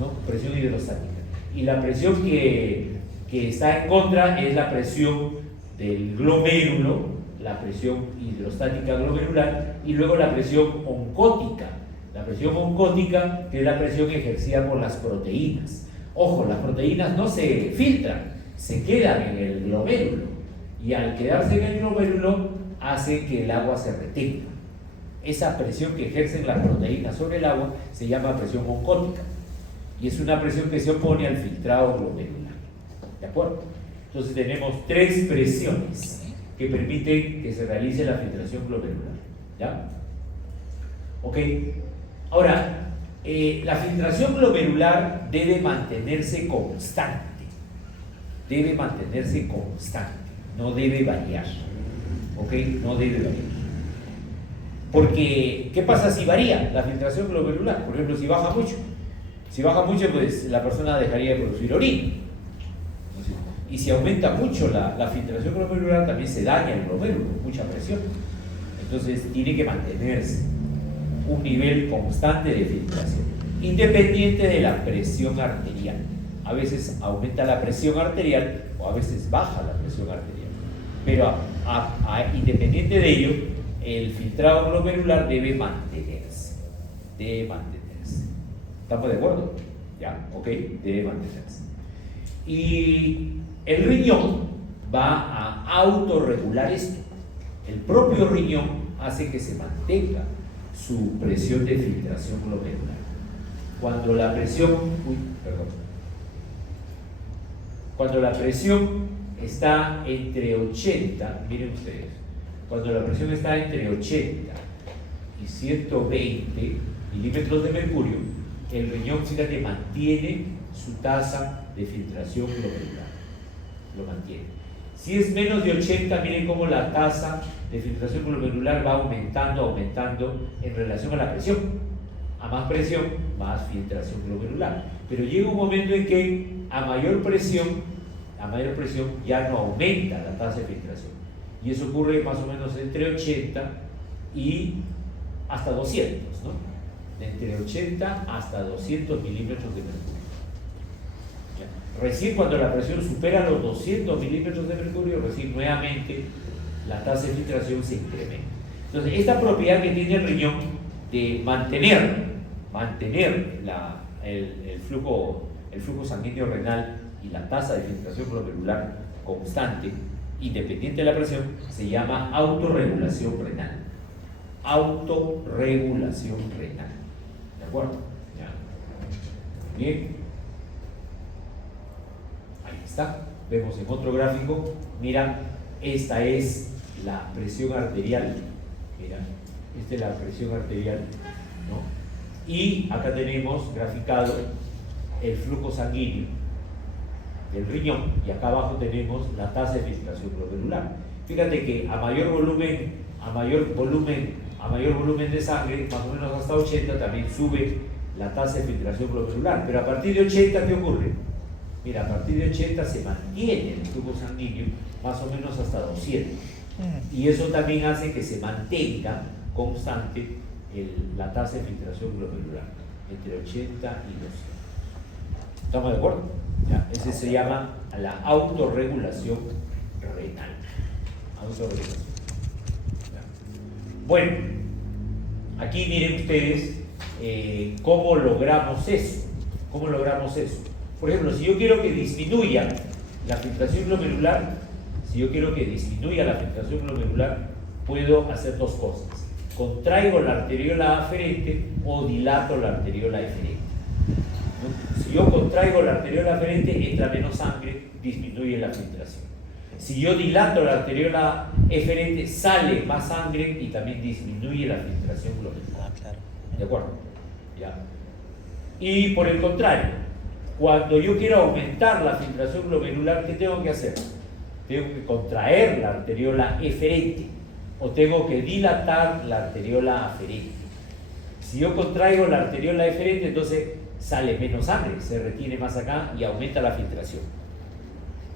¿no? Presión hidrostática. Y la presión que está en contra es la presión del glomérulo, la presión hidrostática glomerular, y luego la presión oncótica. La presión oncótica, que es la presión ejercida por las proteínas. Ojo, las proteínas no se filtran, se quedan en el glomérulo. Y al quedarse en el glomérulo hace que el agua se retenga. Esa presión que ejercen las proteínas sobre el agua se llama presión oncótica y es una presión que se opone al filtrado glomerular. ¿De acuerdo? Entonces tenemos tres presiones que permiten que se realice la filtración glomerular. ¿Ya? Ok. Ahora, la filtración glomerular debe mantenerse constante. Debe mantenerse constante. No debe variar, ¿ok? No debe variar. Porque, ¿qué pasa si varía la filtración glomerular? Por ejemplo, si baja mucho. Si baja mucho, pues la persona dejaría de producir orina. Y si aumenta mucho la filtración glomerular, también se daña el glomérulo, mucha presión. Entonces, tiene que mantenerse un nivel constante de filtración, independiente de la presión arterial. A veces aumenta la presión arterial o a veces baja la presión arterial. Pero independiente de ello, el filtrado glomerular debe mantenerse. Debe mantenerse. ¿Estamos de acuerdo? ¿Ya? ¿Ok? Debe mantenerse. Y el riñón va a autorregular esto. El propio riñón hace que se mantenga su presión de filtración glomerular. Cuando la presión, cuando la presión está entre 80, miren ustedes, cuando la presión está entre 80 y 120 milímetros de mercurio, el riñón, fíjate, mantiene su tasa de filtración glomerular. Lo mantiene. Si es menos de 80, miren cómo la tasa de filtración glomerular va aumentando en relación a la presión. A más presión, más filtración glomerular. Pero llega un momento en que a mayor presión ya no aumenta la tasa de filtración. Y eso ocurre más o menos entre 80 y hasta 200, ¿no? Entre 80 hasta 200 milímetros de mercurio. Recién cuando la presión supera los 200 milímetros de mercurio, recién nuevamente la tasa de filtración se incrementa. Entonces, esta propiedad que tiene el riñón de mantener el flujo sanguíneo renal y la tasa de filtración glomerular constante, independiente de la presión, se llama autorregulación renal. Autorregulación renal. ¿De acuerdo? ¿Ya? Bien. Ahí está. Vemos en otro gráfico. Mira, esta es la presión arterial. Mira, esta es la presión arterial, ¿no? Y acá tenemos graficado el flujo sanguíneo del riñón y acá abajo tenemos la tasa de filtración glomerular. Fíjate que a mayor volumen de sangre, más o menos hasta 80, también sube la tasa de filtración glomerular. Pero a partir de 80, ¿qué ocurre? Mira, a partir de 80 se mantiene el flujo sanguíneo más o menos hasta 200. Y eso también hace que se mantenga constante la tasa de filtración glomerular, entre 80 y 200. ¿Estamos de acuerdo? ¿Ya? Ese se llama la autorregulación renal. Autorregulación. ¿Ya? Bueno, aquí miren ustedes cómo logramos eso. ¿Cómo logramos eso? Por ejemplo, si yo quiero que disminuya la filtración glomerular, puedo hacer dos cosas. Contraigo la arteriola aferente o dilato la arteriola eferente. ¿No? Si yo contraigo la arteriola aferente, entra menos sangre, disminuye la filtración. Si yo dilato la arteriola eferente, sale más sangre y también disminuye la filtración glomerular. Claro. ¿De acuerdo? ¿Ya? Y por el contrario, cuando yo quiero aumentar la filtración glomerular, ¿qué tengo que hacer? Tengo que contraer la arteriola eferente o tengo que dilatar la arteriola aferente. Si yo contraigo la arteriola eferente, entonces sale menos sangre, se retiene más acá y aumenta la filtración.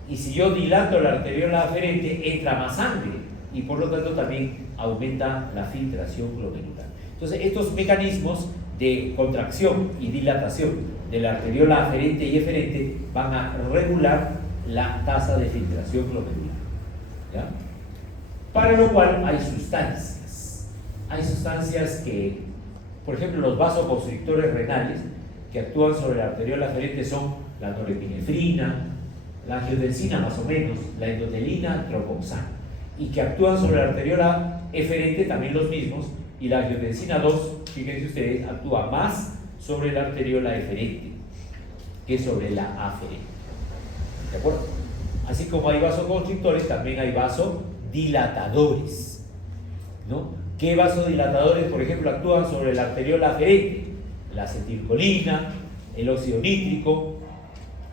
Y si yo dilato la arteriola aferente, entra más sangre y por lo tanto también aumenta la filtración glomerular. Entonces, estos mecanismos de contracción y dilatación de la arteriola aferente y eferente van a regular la tasa de filtración glomerular. ¿Ya? Para lo cual hay sustancias. Hay sustancias que, por ejemplo, los vasoconstrictores renales que actúan sobre la arteriola aferente son la norepinefrina, la angiotensina más o menos, la endotelina, tropoxano, y que actúan sobre la arteriola eferente también los mismos, y la angiotensina 2, fíjense ustedes, actúa más sobre la arteriola eferente que sobre la aferente. ¿De acuerdo? Así como hay vasoconstrictores, también hay vasodilatadores, ¿no? ¿Qué vasodilatadores, por ejemplo, actúan sobre la arteriola aferente? La acetilcolina, el óxido nítrico,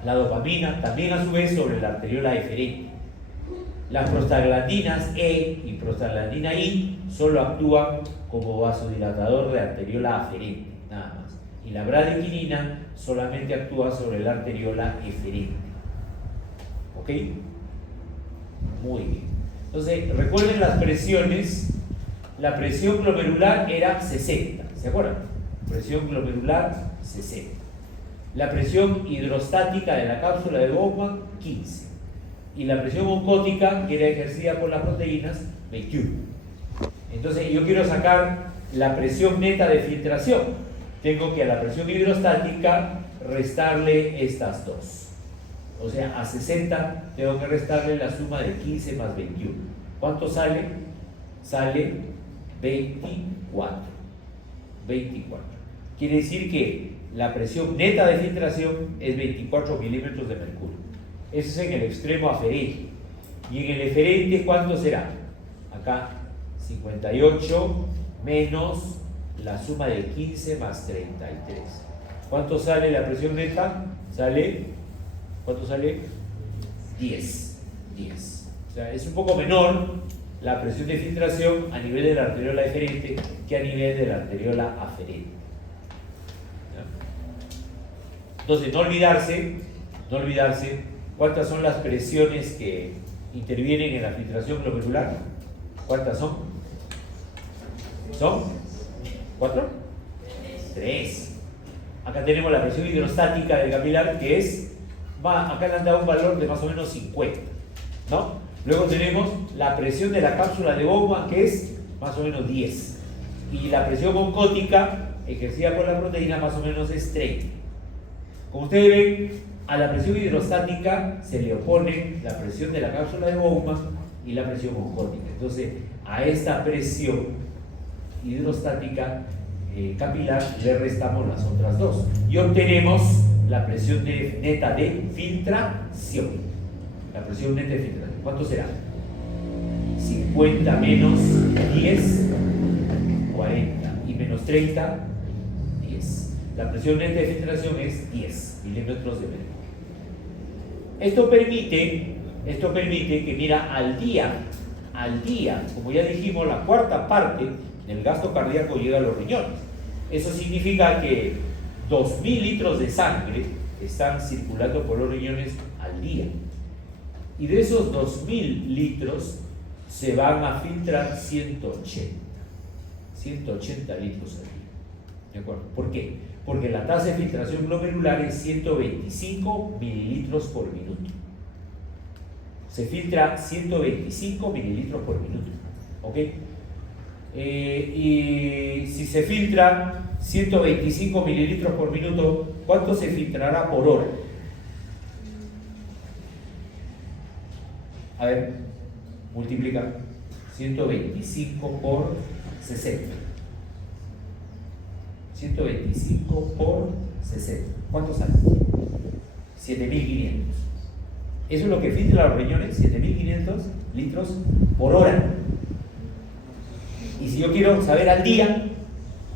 la dopamina, también a su vez sobre la arteriola eferente. Las prostaglandinas E y prostaglandina I solo actúan como vasodilatador de arteriola aferente, nada más. Y la bradequinina solamente actúa sobre la arteriola eferente. ¿Ok? Muy bien. Entonces, recuerden las presiones. La presión glomerular era 60, ¿se acuerdan? Presión glomerular 60. La presión hidrostática de la cápsula de Bowman 15. Y la presión oncótica, que era ejercida por las proteínas, 21. Entonces, yo quiero sacar la presión neta de filtración. Tengo que a la presión hidrostática restarle estas dos. O sea, a 60 tengo que restarle la suma de 15 más 21. ¿Cuánto sale? Sale 24. 24. Quiere decir que la presión neta de filtración es 24 milímetros de mercurio. Eso es en el extremo aferente. Y en el eferente, ¿cuánto será? Acá, 58 menos la suma de 15 más 33. ¿Cuánto sale la presión neta? ¿Cuánto sale? 10. 10. O sea, es un poco menor la presión de filtración a nivel de la arteriola eferente que a nivel de la arteriola aferente. ¿Ya? Entonces, no olvidarse cuántas son las presiones que intervienen en la filtración glomerular. ¿Cuántas son? ¿Son? ¿4? 3. Acá tenemos la presión hidrostática del capilar, que es, acá le han dado un valor de más o menos 50, ¿no? Luego tenemos la presión de la cápsula de Bowman, que es más o menos 10. Y la presión oncótica, ejercida por la proteína, más o menos es 30. Como ustedes ven, a la presión hidrostática se le opone la presión de la cápsula de Bowman y la presión oncótica. Entonces, a esta presión hidrostática capilar le restamos las otras dos y obtenemos la presión neta de filtración. La presión neta de filtración, ¿cuánto será? 50 menos 10, 40, y menos 30, 10. La presión neta de filtración es 10 milímetros de mercurio. Esto permite que, mira, al día, como ya dijimos, la cuarta parte del gasto cardíaco llega a los riñones. Eso significa que 2000 litros de sangre están circulando por los riñones al día. Y de esos 2000 litros se van a filtrar 180 litros al día. ¿De acuerdo? ¿Por qué? Porque la tasa de filtración glomerular es 125 mililitros por minuto. Se filtra 125 mililitros por minuto. ¿Ok? Y si se filtra 125 mililitros por minuto, ¿cuánto se filtrará por hora? A ver, multiplica 125 por 60. 125 por 60. ¿Cuánto sale? 7500. Eso es lo que filtra los riñones, 7500 litros por hora. Y si yo quiero saber al día,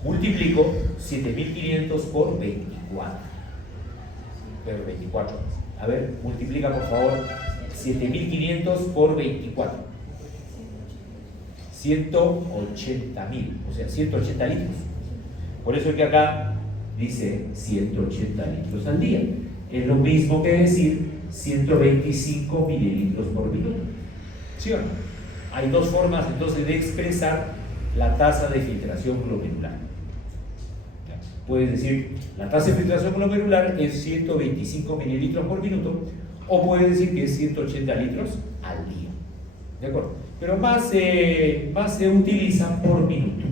multiplico 7500 por 24. Pero 24. A ver, multiplica por favor 7500 por 24. 180.000, o sea, 180 litros. Por eso es que acá dice 180 litros al día. Es lo mismo que decir 125 mililitros por minuto. ¿Sí o no? Hay dos formas entonces de expresar la tasa de filtración glomerular. Puedes decir, la tasa de filtración glomerular es 125 mililitros por minuto, o puedes decir que es 180 litros al día. ¿De acuerdo? Pero más se utiliza por minuto.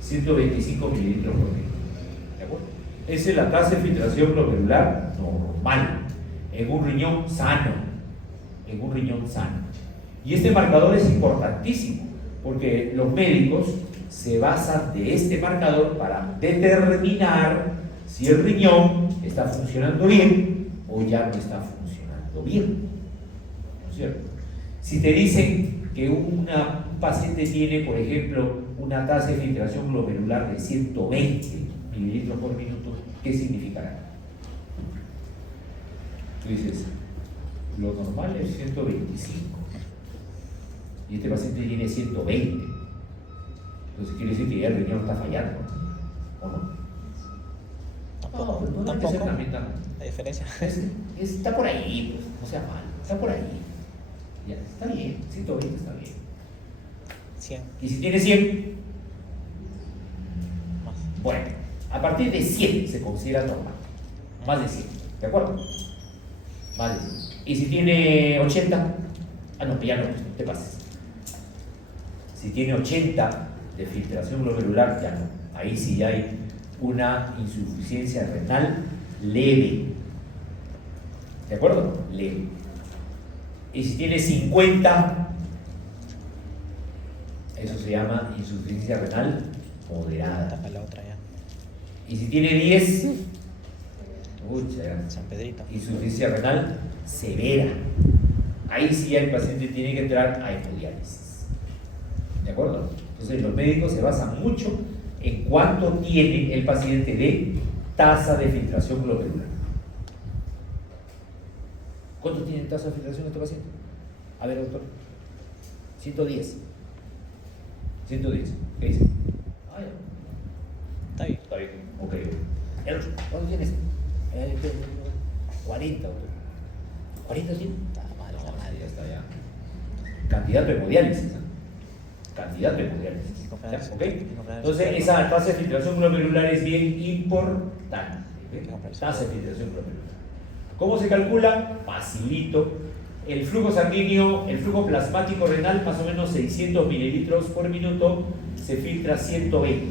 125 mililitros por minuto. ¿De acuerdo? Esa es la tasa de filtración glomerular normal, en un riñón sano. En un riñón sano. Y este marcador es importantísimo, porque los médicos se basan de este marcador para determinar si el riñón está funcionando bien o ya no está funcionando bien. ¿No es cierto? Si te dicen que un paciente tiene, por ejemplo, una tasa de filtración glomerular de 120 mililitros por minuto, ¿qué significará? Tú dices, lo normal es 125 y este paciente tiene 120. Entonces quiere decir que ya el riñón está fallando, ¿o no? Tampoco. No hay que ser Tampoco. también tan... La diferencia. Está por ahí, pues, no sea mal, está por ahí. Ya, está bien, 120 está bien. 100 Y si tiene 100, más. bueno, a partir de 100 se considera normal. Más de 100, ¿de acuerdo? Más de 100. Y si tiene 80, no, ya no, no te pases. Si tiene 80 de filtración glomerular, ya no. Ahí sí ya hay una insuficiencia renal leve. ¿De acuerdo? Leve. Y si tiene 50, eso se llama insuficiencia renal moderada. Tapa la otra ya. Y si tiene 10, pucha, ya, San Pedrito. insuficiencia renal severa. Ahí sí ya el paciente tiene que entrar a hemodiálisis. ¿De acuerdo? Entonces los médicos se basan mucho en cuánto tiene el paciente de tasa de filtración glomerular. ¿Cuánto tiene tasa de filtración este paciente? A ver, doctor. 110. 110. ¿Qué dice? Ah, ya. Está bien. Está bien. Ok. El otro, ¿cuánto tienes? 40, doctor. ¿40 tiene? Está mal, está No, mal. ya está ya. Candidato a hemodiálisis. ¿Eh? Candidato a hemodiálisis. ¿Ya? ¿Ok? Entonces, esa tasa de filtración glomerular es bien importante. ¿Ok? Tasa de filtración glomerular. ¿Cómo se calcula? Facilito. El flujo sanguíneo, el flujo plasmático renal, más o menos 600 mililitros por minuto, se filtra 120.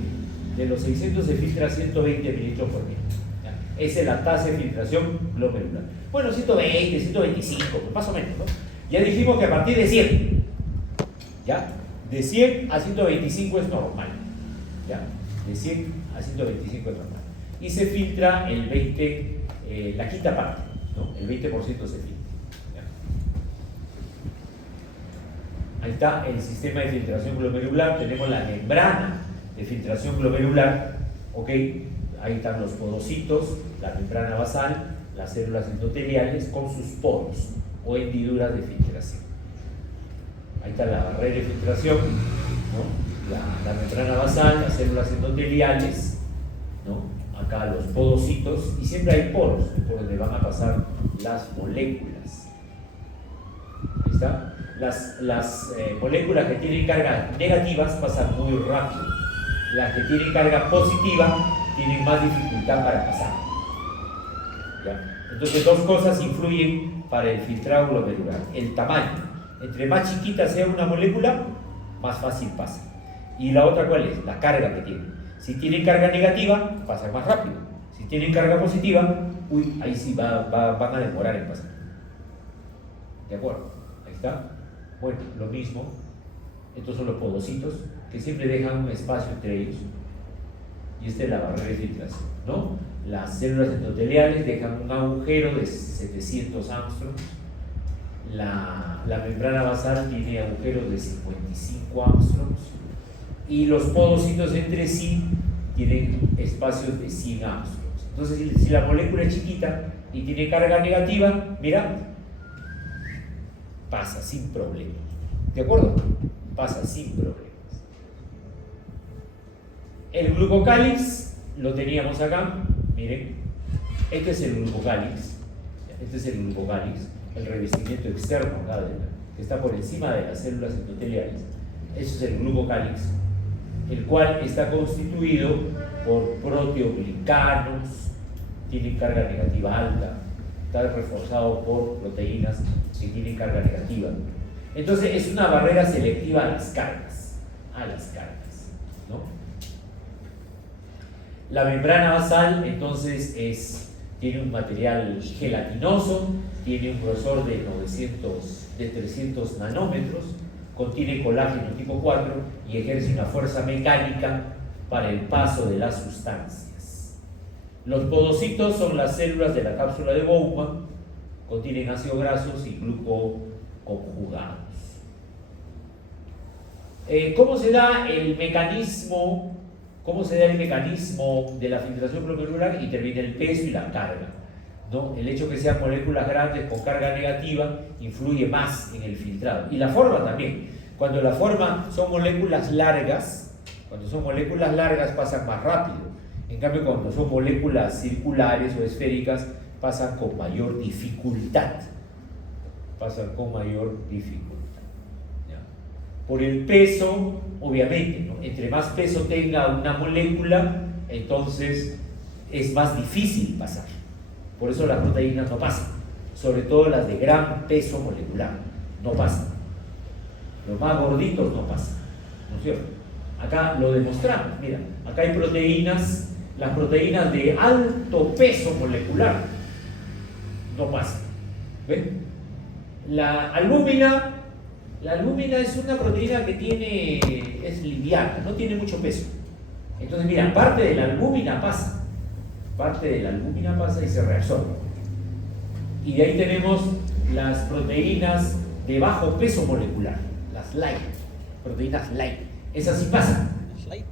De los 600 se filtra 120 mililitros por minuto. ¿Ya? Esa es la tasa de filtración glomerular. Bueno, 120, 125, más o menos, ¿no? Ya dijimos que a partir de 100, ¿ya? De 100 a 125 es normal, ¿ya? De 100 a 125 es normal. Y se filtra el 20, la quinta parte, ¿no? El 20% se filtra. Ahí está el sistema de filtración glomerular, tenemos la membrana de filtración glomerular, ¿ok? Ahí están los podocitos, la membrana basal, las células endoteliales con sus poros o hendiduras de filtración. Ahí está la barrera de filtración, ¿no? La membrana basal, las células endoteliales, ¿no? Acá los podocitos, y siempre hay poros por donde van a pasar las moléculas. Ahí está. Las moléculas que tienen carga negativas pasan muy rápido. Las que tienen carga positiva tienen más dificultad para pasar. ¿Ya? Entonces, dos cosas influyen para el filtrado glomerular. El tamaño. Entre más chiquita sea una molécula, más fácil pasa. Y la otra, ¿cuál es? La carga que tiene. Si tienen carga negativa, pasa más rápido. Si tienen carga positiva, ahí sí van a demorar en pasar. ¿De acuerdo? Ahí está. Bueno, lo mismo, estos son los podocitos que siempre dejan un espacio entre ellos, y esta es la barrera de filtración, ¿no? Las células endoteliales dejan un agujero de 700 angstroms, la membrana basal tiene agujeros de 55 angstroms, y los podocitos entre sí tienen espacios de 100 angstroms. Entonces, si la molécula es chiquita y tiene carga negativa, mira, pasa sin problemas. ¿De acuerdo? Pasa sin problemas. El glucocálix lo teníamos acá. Miren, este es el glucocálix. Este es el glucocálix, el revestimiento externo acá que está por encima de las células endoteliales. Eso es el glucocálix, el cual está constituido por proteoglicanos, tiene carga negativa alta, está reforzado por proteínas que tienen carga negativa. Entonces es una barrera selectiva a las cargas, ¿no? La membrana basal entonces tiene un material gelatinoso, tiene un grosor de 300 nanómetros, contiene colágeno tipo 4 y ejerce una fuerza mecánica para el paso de las sustancias. Los podocitos son las células de la cápsula de Bowman, contienen ácidos grasos y glucoconjugados. ¿Cómo se da el mecanismo de la filtración glomerular? Interviene el peso y la carga, ¿no? El hecho que sean moléculas grandes con carga negativa influye más en el filtrado. Y la forma también. Cuando la forma son moléculas largas, Cuando son moléculas largas pasan más rápido. En cambio, cuando son moléculas circulares o esféricas, pasan con mayor dificultad. Pasan con mayor dificultad. ¿Ya? Por el peso, obviamente, ¿no? Entre más peso tenga una molécula, entonces es más difícil pasar. Por eso las proteínas no pasan. Sobre todo las de gran peso molecular. No pasan. Los más gorditos no pasan. ¿No es cierto? Acá lo demostramos. Mira, acá hay proteínas. Las proteínas de alto peso molecular no pasan. ¿Ven? La albúmina es una proteína que es liviana, no tiene mucho peso. Entonces, mira, parte de la albúmina pasa. Parte de la albúmina pasa y se reabsorbe. Y de ahí tenemos las proteínas de bajo peso molecular, las light, proteínas light. Esas sí pasan. Light.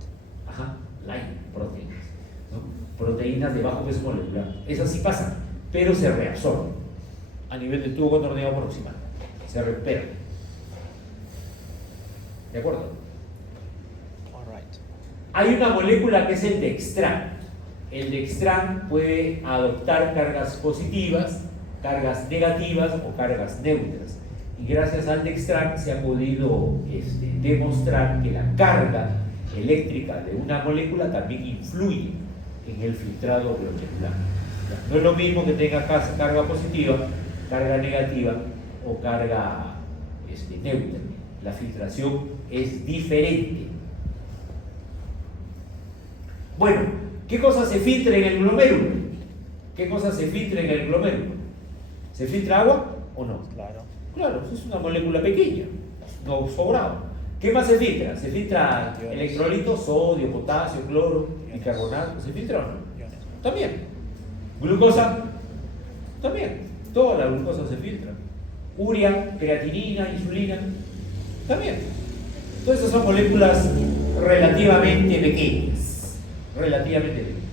Ajá, light proteínas, ¿no? Proteínas de bajo peso molecular. Esas sí pasan, pero se reabsorben a nivel del tubo contorneado proximal. Se recuperan. ¿De acuerdo? Alright. Hay una molécula que es el dextran. El dextran puede adoptar cargas positivas, cargas negativas o cargas neutras. Y gracias al dextran se ha podido demostrar que la carga eléctrica de una molécula también influye en el filtrado glomerular. No es lo mismo que tenga carga positiva, carga negativa o carga neutra. La filtración es diferente. Bueno, ¿qué cosa se filtra en el glomérulo? ¿Qué cosa se filtra en el glomérulo? ¿Se filtra agua o no? Claro. Claro, es una molécula pequeña, no sobrado. ¿Qué más se filtra? ¿Se filtra Iones. electrolitos, sodio, potasio, cloro, bicarbonato? ¿Se filtra o no? Iones. También. ¿Glucosa? También. Toda la glucosa se filtra. Urea, creatinina, insulina. También. Todas esas son moléculas relativamente pequeñas. Relativamente pequeñas.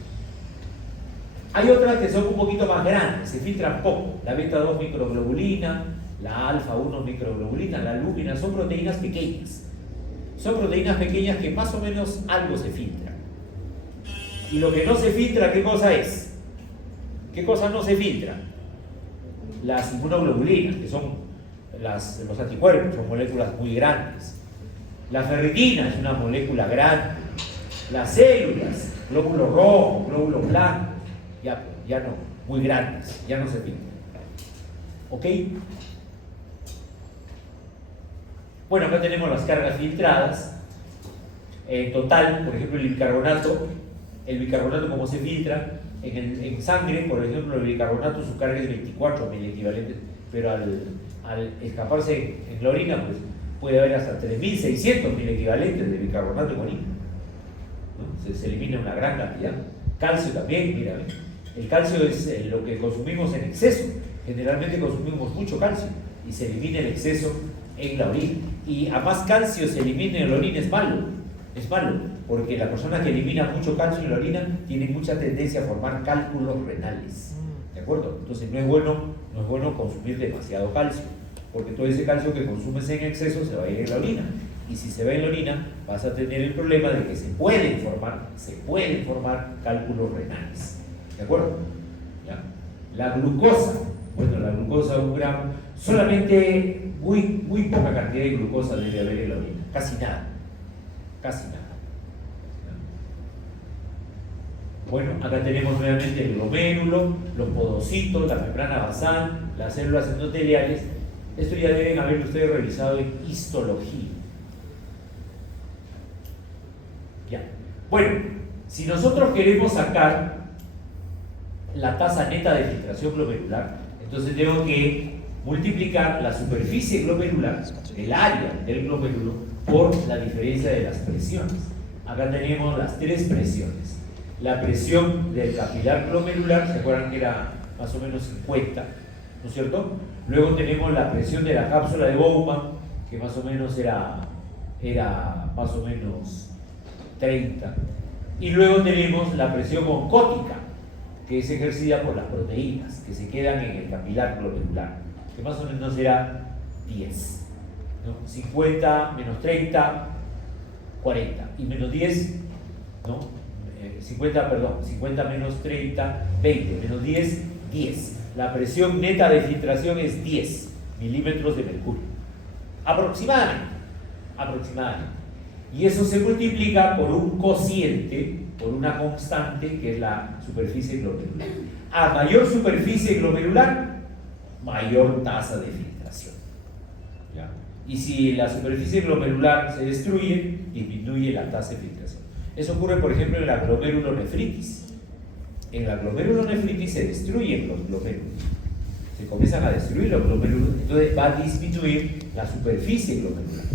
Hay otras que son un poquito más grandes, se filtran poco. La beta 2 microglobulina, la alfa 1 microglobulina, la albúmina, son proteínas pequeñas. Son proteínas pequeñas que más o menos algo se filtra. Y lo que no se filtra, ¿qué cosa es? ¿Qué cosa no se filtra? Las inmunoglobulinas, que son los anticuerpos, son moléculas muy grandes. La ferritina es una molécula grande. Las células, glóbulos rojos, glóbulos blancos, ya no, muy grandes, ya no se filtran. ¿Ok? Bueno, acá tenemos las cargas filtradas. En total, por ejemplo, el bicarbonato como se filtra, en sangre, por ejemplo, el bicarbonato su carga es 24 miliequivalentes, pero al escaparse en la orina, pues puede haber hasta 3.600 miliequivalentes de bicarbonato en orina, ¿no? Se elimina una gran cantidad. Calcio también, mira, el calcio es lo que consumimos en exceso. Generalmente consumimos mucho calcio y se elimina el exceso en la orina. Y a más calcio se elimina en la orina es malo, porque la persona que elimina mucho calcio en la orina tiene mucha tendencia a formar cálculos renales, ¿de acuerdo? Entonces no es bueno consumir demasiado calcio, porque todo ese calcio que consumes en exceso se va a ir en la orina, y si se va en la orina vas a tener el problema de que se pueden formar cálculos renales, ¿de acuerdo? ¿Ya? La glucosa, la glucosa 1 gramo, solamente muy poca cantidad de glucosa debe haber en la orina, casi nada. Bueno, acá tenemos nuevamente el glomérulo, los podocitos, la membrana basal, las células endoteliales. Esto ya deben haber ustedes revisado en histología. Ya. Bueno, si nosotros queremos sacar la tasa neta de filtración glomerular, entonces tengo que multiplicar la superficie glomerular, el área del glomérulo, por la diferencia de las presiones. Acá tenemos las tres presiones. La presión del capilar glomerular, ¿se acuerdan que era más o menos 50? ¿No es cierto? Luego tenemos la presión de la cápsula de Bowman, que más o menos era más o menos 30. Y luego tenemos la presión oncótica, que es ejercida por las proteínas que se quedan en el capilar glomerular, que más o menos era 10. ¿No? 50 menos 30, 40. Y menos 10, ¿no? 50 menos 30, 20. Menos 10, 10. La presión neta de filtración es 10 milímetros de mercurio. Aproximadamente. Y eso se multiplica por un cociente, por una constante, que es la superficie glomerular. A mayor superficie glomerular, mayor tasa de filtración. ¿Ya? Y si la superficie glomerular se destruye, disminuye la tasa de filtración. Eso ocurre, por ejemplo, en la glomerulonefritis. En la glomerulonefritis se destruyen los glomérulos. Se comienzan a destruir los glomérulos, entonces va a disminuir la superficie glomerular.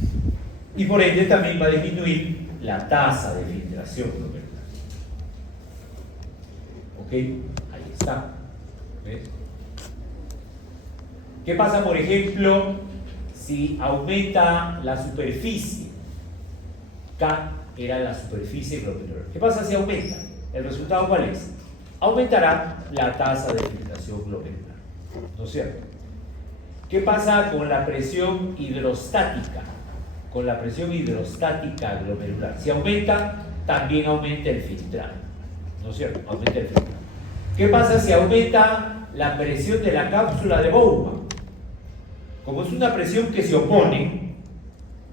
Y por ende también va a disminuir la tasa de filtración glomerular. ¿Ok? Ahí está. ¿Ves? ¿Qué pasa, por ejemplo, si aumenta la superficie? K era la superficie glomerular. ¿Qué pasa si aumenta? ¿El resultado cuál es? Aumentará la tasa de filtración glomerular. ¿No es cierto? ¿Qué pasa con la presión hidrostática? Con la presión hidrostática glomerular. Si aumenta, también aumenta el filtrado. ¿No es cierto? Aumenta el filtrado. ¿Qué pasa si aumenta la presión de la cápsula de Bowman? Como es una presión que se opone,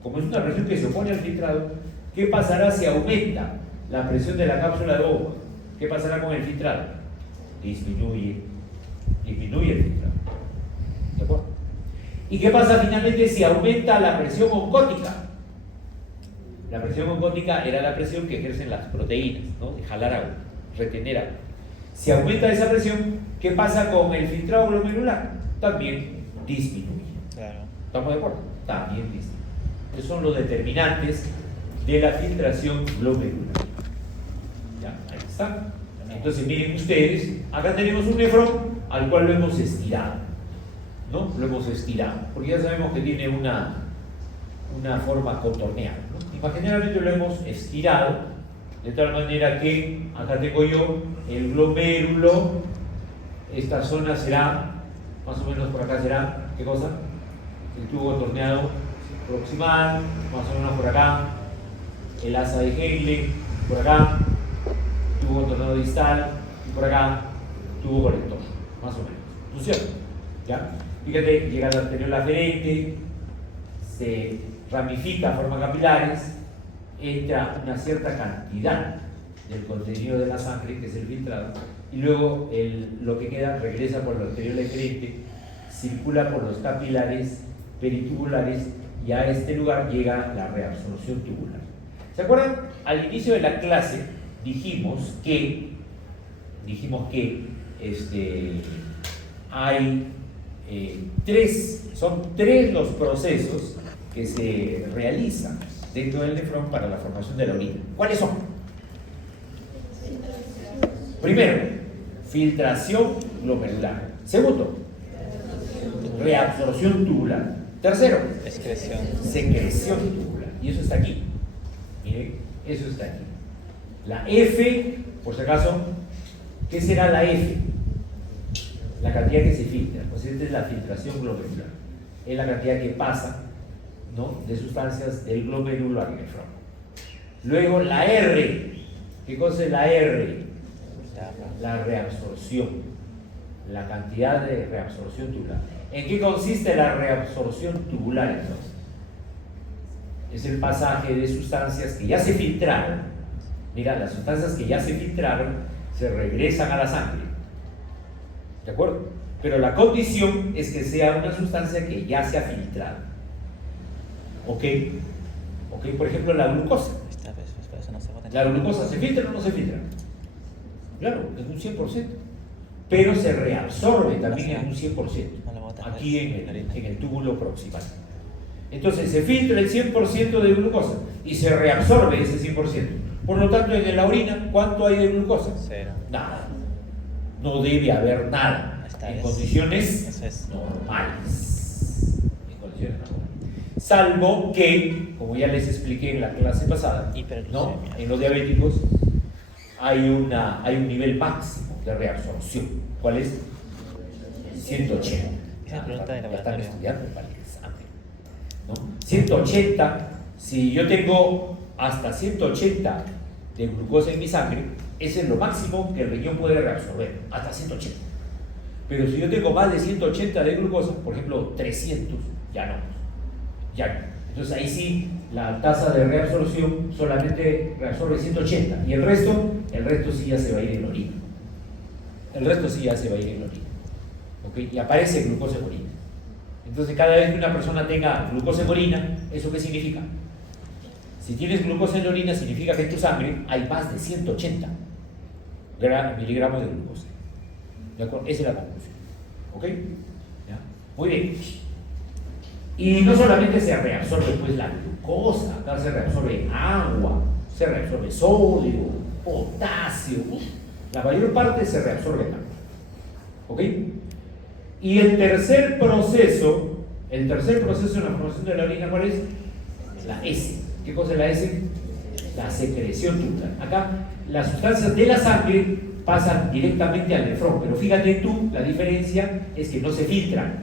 al filtrado, ¿qué pasará si aumenta la presión de la cápsula de Bowman? ¿Qué pasará con el filtrado? Disminuye el filtrado. ¿De acuerdo? ¿Y qué pasa finalmente si aumenta la presión oncótica? La presión oncótica era la presión que ejercen las proteínas, ¿no? De jalar agua, retener agua. Si aumenta esa presión, ¿qué pasa con el filtrado glomerular? También disminuye. Claro. ¿Estamos de acuerdo? También disminuye. Esos son los determinantes de la filtración glomerular. ¿Ya? Ahí está. Entonces miren ustedes, acá tenemos un nefrón al cual lo hemos estirado, ¿no? Lo hemos estirado, porque ya sabemos que tiene una forma contorneada, ¿no? Y generalmente lo hemos estirado de tal manera que acá tengo yo el glomérulo, esta zona será, más o menos por acá será, ¿qué cosa? El tubo contorneado proximal, más o menos por acá, el asa de Henle, por acá, tubo contorneado distal, y por acá, tubo colector, más o menos, ¿no es cierto? ¿Ya? Fíjate, llega al arteriol aferente, se ramifica a forma capilares, entra una cierta cantidad del contenido de la sangre, que es el filtrado, y luego lo que queda regresa por el arteriol eferente, circula por los capilares peritubulares y a este lugar llega la reabsorción tubular. ¿Se acuerdan? Al inicio de la clase dijimos que hay son tres los procesos que se realizan dentro del nefrón para la formación de la orina. ¿Cuáles son? Primero, filtración glomerular. Segundo, reabsorción tubular. Tercero, secreción tubular. Y eso está aquí. Miren, eso está aquí. La F, por si acaso, ¿qué será la F? La cantidad que se filtra. Pues esta es la filtración glomerular. Es la cantidad que pasa, ¿no?, de sustancias del glomérulo al nefrón. Luego la R. ¿Qué cosa es la R? La reabsorción. La cantidad de reabsorción tubular. ¿En qué consiste la reabsorción tubular entonces? Es el pasaje de sustancias que ya se filtraron. Mira, las sustancias que ya se filtraron se regresan a la sangre. ¿De acuerdo? Pero la condición es que sea una sustancia que ya se ha filtrado. ¿Ok? ¿Ok? Por ejemplo, la glucosa. ¿La glucosa se filtra o no se filtra? Claro, en un 100%. Pero se reabsorbe también en un 100%. Aquí en el túbulo proximal. Entonces se filtra el 100% de glucosa y se reabsorbe ese 100%. Por lo tanto, en la orina, ¿cuánto hay de glucosa? Cero. Nada. No debe haber nada. En condiciones normales. En condiciones normales. Salvo que, como ya les expliqué en la clase pasada, ¿no?, en los diabéticos hay un nivel máximo de reabsorción. ¿Cuál es? 180. Esa pregunta de Ya están laboratorio. estudiando para el examen, ¿no? 180. Si yo tengo hasta 180 de glucosa en mi sangre, ese es lo máximo que el riñón puede reabsorber, hasta 180. Pero si yo tengo más de 180 de glucosa, por ejemplo 300, ya no. Entonces ahí sí la tasa de reabsorción solamente reabsorbe 180 y el resto sí ya se va a ir en la orina. ¿Ok? Y aparece glucosa en orina. Entonces cada vez que una persona tenga glucosa en orina, ¿eso qué significa? Si tienes glucosa en la orina, significa que en tu sangre hay más de 180 miligramos de glucosa. ¿De acuerdo? Esa es la conclusión. ¿Ok? ¿Ya? Muy bien. Y no solamente se reabsorbe pues la glucosa, acá se reabsorbe agua, se reabsorbe sodio, potasio, la mayor parte se reabsorbe el agua. ¿Ok? Y el tercer proceso en la formación de la orina, ¿cuál es? La S. ¿Qué cosa es la S? La secreción tubular. Acá las sustancias de la sangre pasan directamente al nefrón, pero fíjate tú, la diferencia es que no se filtran.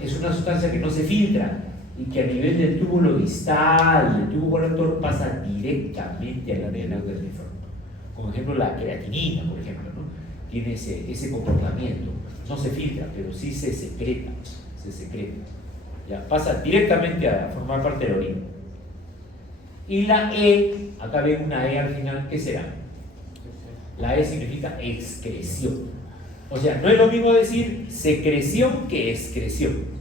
Es una sustancia que no se filtra y que a nivel del túbulo distal, del tubo conector, pasa directamente a la arena del nefrón. Como ejemplo la creatinina, por ejemplo, ¿no? Tiene ese comportamiento. No se filtra, pero sí se secreta. Ya, pasa directamente a formar parte de la orina. Y la E, acá ven una E al final, ¿qué será? La E significa excreción. O sea, no es lo mismo decir secreción que excreción.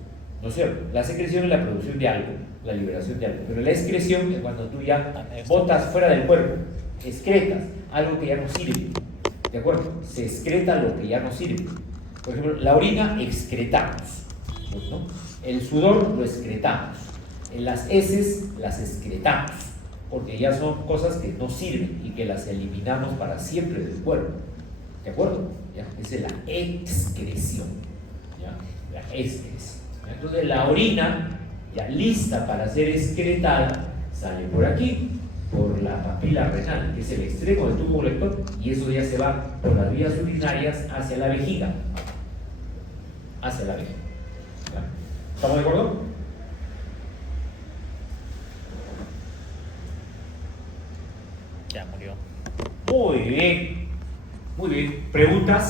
¿No es cierto? La secreción es la producción de algo, la liberación de algo. Pero la excreción es cuando tú ya botas fuera del cuerpo, excretas algo que ya no sirve. ¿De acuerdo? Se excreta lo que ya no sirve. Por ejemplo, la orina excretamos, ¿no? El sudor lo excretamos. En las heces las excretamos, porque ya son cosas que no sirven y que las eliminamos para siempre del cuerpo. ¿De acuerdo? ¿Ya? Esa es la excreción. ¿Ya? La excreción. Entonces la orina, ya lista para ser excretada, sale por aquí, por la papila renal, que es el extremo del tubo colector, y eso ya se va por las vías urinarias hacia la vejiga. ¿Ya? ¿Estamos de acuerdo? Ya murió. Muy bien. ¿Preguntas?